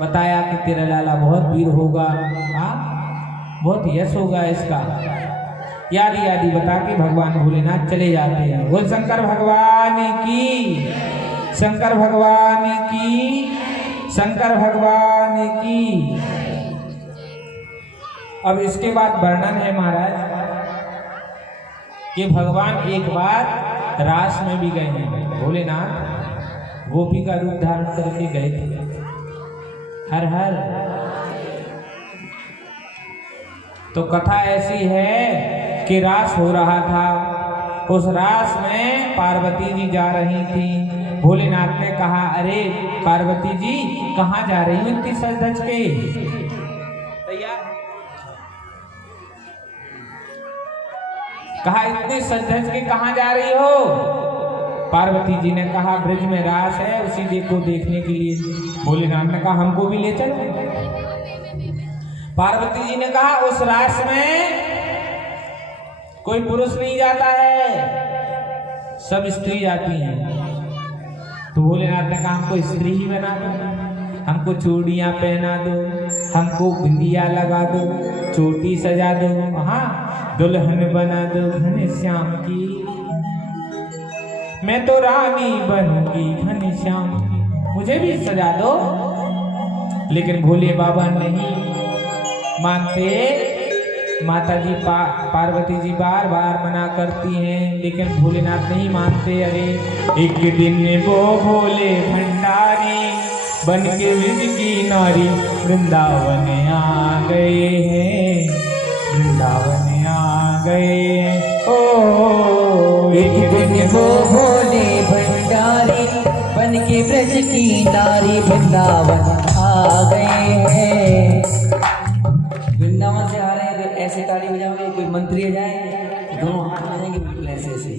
बताया कि तेरा लाला बहुत वीर होगा, हाँ बहुत यश होगा इसका, यादी यादी बता के भगवान भोलेनाथ चले जाते हैं। बोल शंकर भगवान की, शंकर भगवान की, शंकर भगवान की। अब इसके बाद वर्णन है महाराज कि भगवान एक बार रास में भी गए हैं। भोलेनाथ गोपी का रूप धारण करके गए थे। हर हर। तो कथा ऐसी है कि रास हो रहा था, उस रास में पार्वती जी जा रही थी। भोलेनाथ ने कहा अरे पार्वती जी कहाँ जा रही हो इतनी सज धज के? तैयार? कहा इतनी सज धज के कहाँ जा रही हो? पार्वती जी ने कहा ब्रज में रास है, उसी को देखने के लिए भोलेनाथ ने कहा हमको भी ले चलो। पार्वती जी ने कहा उस रास में कोई पुरुष नहीं जाता है, सब स्त्री जाती हैं। तो भोलेनाथ ने कहा हमको स्त्री ही बना दो, हमको चूड़ियां पहना दो, हमको बिंदिया लगा दो, चोटी सजा दो, हाँ दुल्हन बना दो घनश्याम की, मैं तो रानी बनूंगी घनश्याम की, मुझे भी सजा दो। लेकिन भोले बाबा नहीं मानते। माता जी पार्वती जी बार बार मना करती हैं, लेकिन भोलेनाथ नहीं मानते। अरे एक दिन वो भोले भंडारी बन के ब्रज की नारी वृंदावन आ गए हैं, वृंदावन आ गए हैं। ओ एक दिन वो भोले भंडारी बन के ब्रज की नारी वृंदावन आ गए हैं। वृंदावन से आ रहे हैं तो ऐसे ताली बजाओगे, कोई मंत्री आ जाए दोनों हाथ बजाएंगे बिल्कुल ऐसे ऐसे।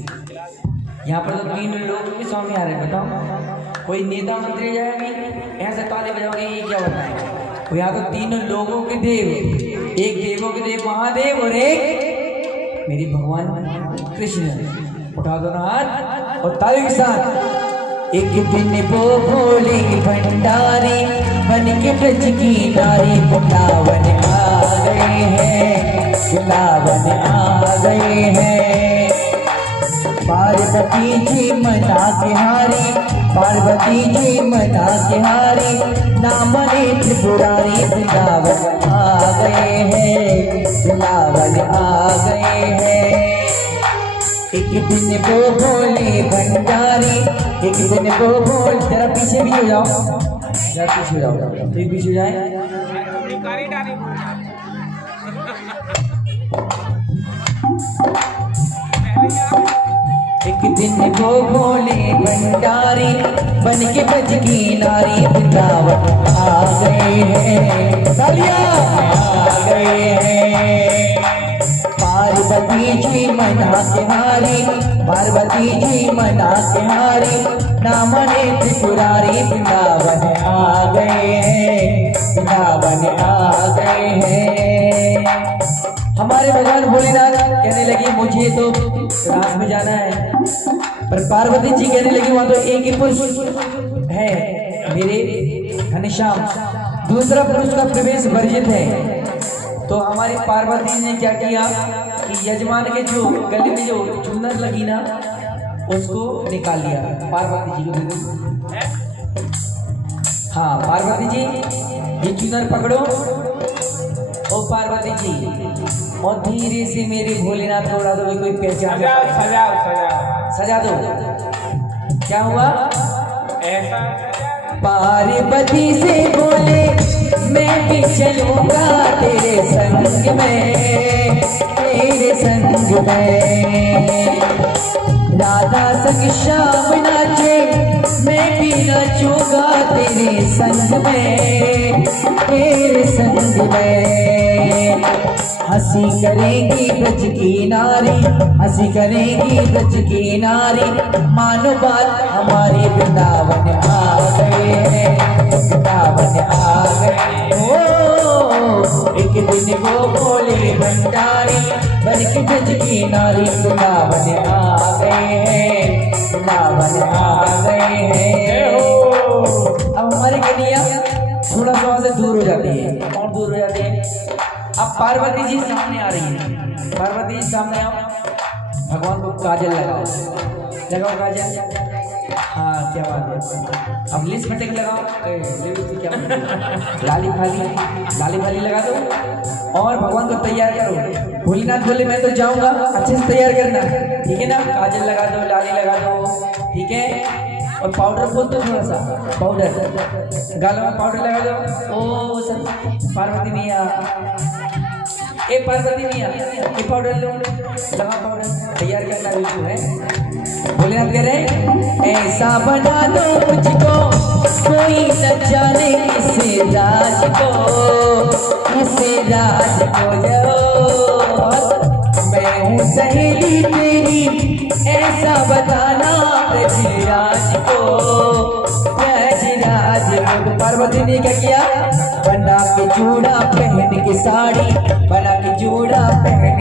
यहाँ पर तो 3 लोग भी स्वामी आ रहे हैं, बताओ कोई नेता मंत्री जाएगी ऐसे ताली बजाओगे, ये क्या बताएं। तो यहाँ तो 3 लोगों के देव, एक देवों के देव महादेव और एक मेरे भगवान कृष्ण। उठा दो ना हाथ और ताली के साथ। एक दिन वो भोले भंडारी बन के ब्रज की नारी वृंदावन आ गए हैं, वृंदावन आ गए हैं। पार्वती जी मना के हारी, पार्वती जी मना के हारी, नाम ने त्रिपुरारी वृंदावन आ गए हैं, वृंदावन आ गए हैं। एक दिन वो भोले भंडारी, एक दिन वो भोले, जरा पीछे भी हो जाओ, जरा पीछे हो जाओ, फिर पीछे हो जाए। एक दिन वो भोले भंडारी बन के ब्रज की नारी वृंदावन आ गए हैं, आ गए हैं। पार्वती जी मना के हारी, पार्वती जी मना के हारी, नाम ने त्रिपुरारी वृंदावन आ गए हैं, वृंदावन आ गए हैं। हमारे भगवान भोलेनाथ कहने लगे मुझे तो रास में जाना है, पर पार्वती जी कहने लगी वहां तो एक ही पुरुष है मेरे घनश्याम, दूसरा पुरुष का प्रवेश वर्जित है। तो हमारी पार्वती जी ने क्या किया कि यजमान के जो गले में जो चुनर लगी ना उसको निकाल लिया। पार्वती जी को, हाँ पार्वती जी ये चुनर पकड़ो, ओ पार्वती जी, और धीरे से मेरे भोलेनाथ को उड़ा दो, कोई पहचान सजा दो। क्या हुआ ऐसा? पार्वती से बोले मैं भी चलूंगा तेरे संग में, तेरे संग में। राधा संग श्याम नाचे मैं भी नाचूंगा तेरे संग में, तेरे संग में। हंसी करेगी ब्रज की नारी, हंसी करेगी ब्रज की नारी, मानो बात हमारी वृंदावन आ गए हैं, वृंदावन आ गए। ओ एक दिन वो भोले भंडारी बन के ब्रज की नारी वृंदावन आ गए हैं, वृंदावन आ गए हैं। अब हमारी कन्या थोड़ा सा वहां से दूर हो जाती है, और दूर हो जाती है। अब पार्वती जी सामने आ रही है, पार्वती जी सामने आओ, भगवान को काजल लगाओ, लगाओ काजल, हाँ क्या बात है। अब लिपस्टिक लगाओ, क्या लाली फाली लगा दो और भगवान को तैयार करो। भोलेनाथ बोले मैं तो जाऊंगा, अच्छे से तैयार करना, ठीक है ना। काजल लगा दो, लाली लगा दो, ठीक है। और पाउडर बोल दो, थोड़ा सा पाउडर, गालों में पाउडर लगा दो। ओ सर पार्वती मैया, ए पार्वती मैया ये पाउडर लो, लगा पाउडर, तैयार करना बिल्कुल है। भोलेनाथ कह रहे ऐसा बना दो मुझको कोई न जाने इस राज को, इस राज को जो मैं हूँ सहेली तेरी, ऐसा बता जाना पृथ्वीराज को। पृथ्वीराज खुद पार्वती ने क्या किया, बना के चूड़ा पहन के साड़ी, बना के चूड़ा पहन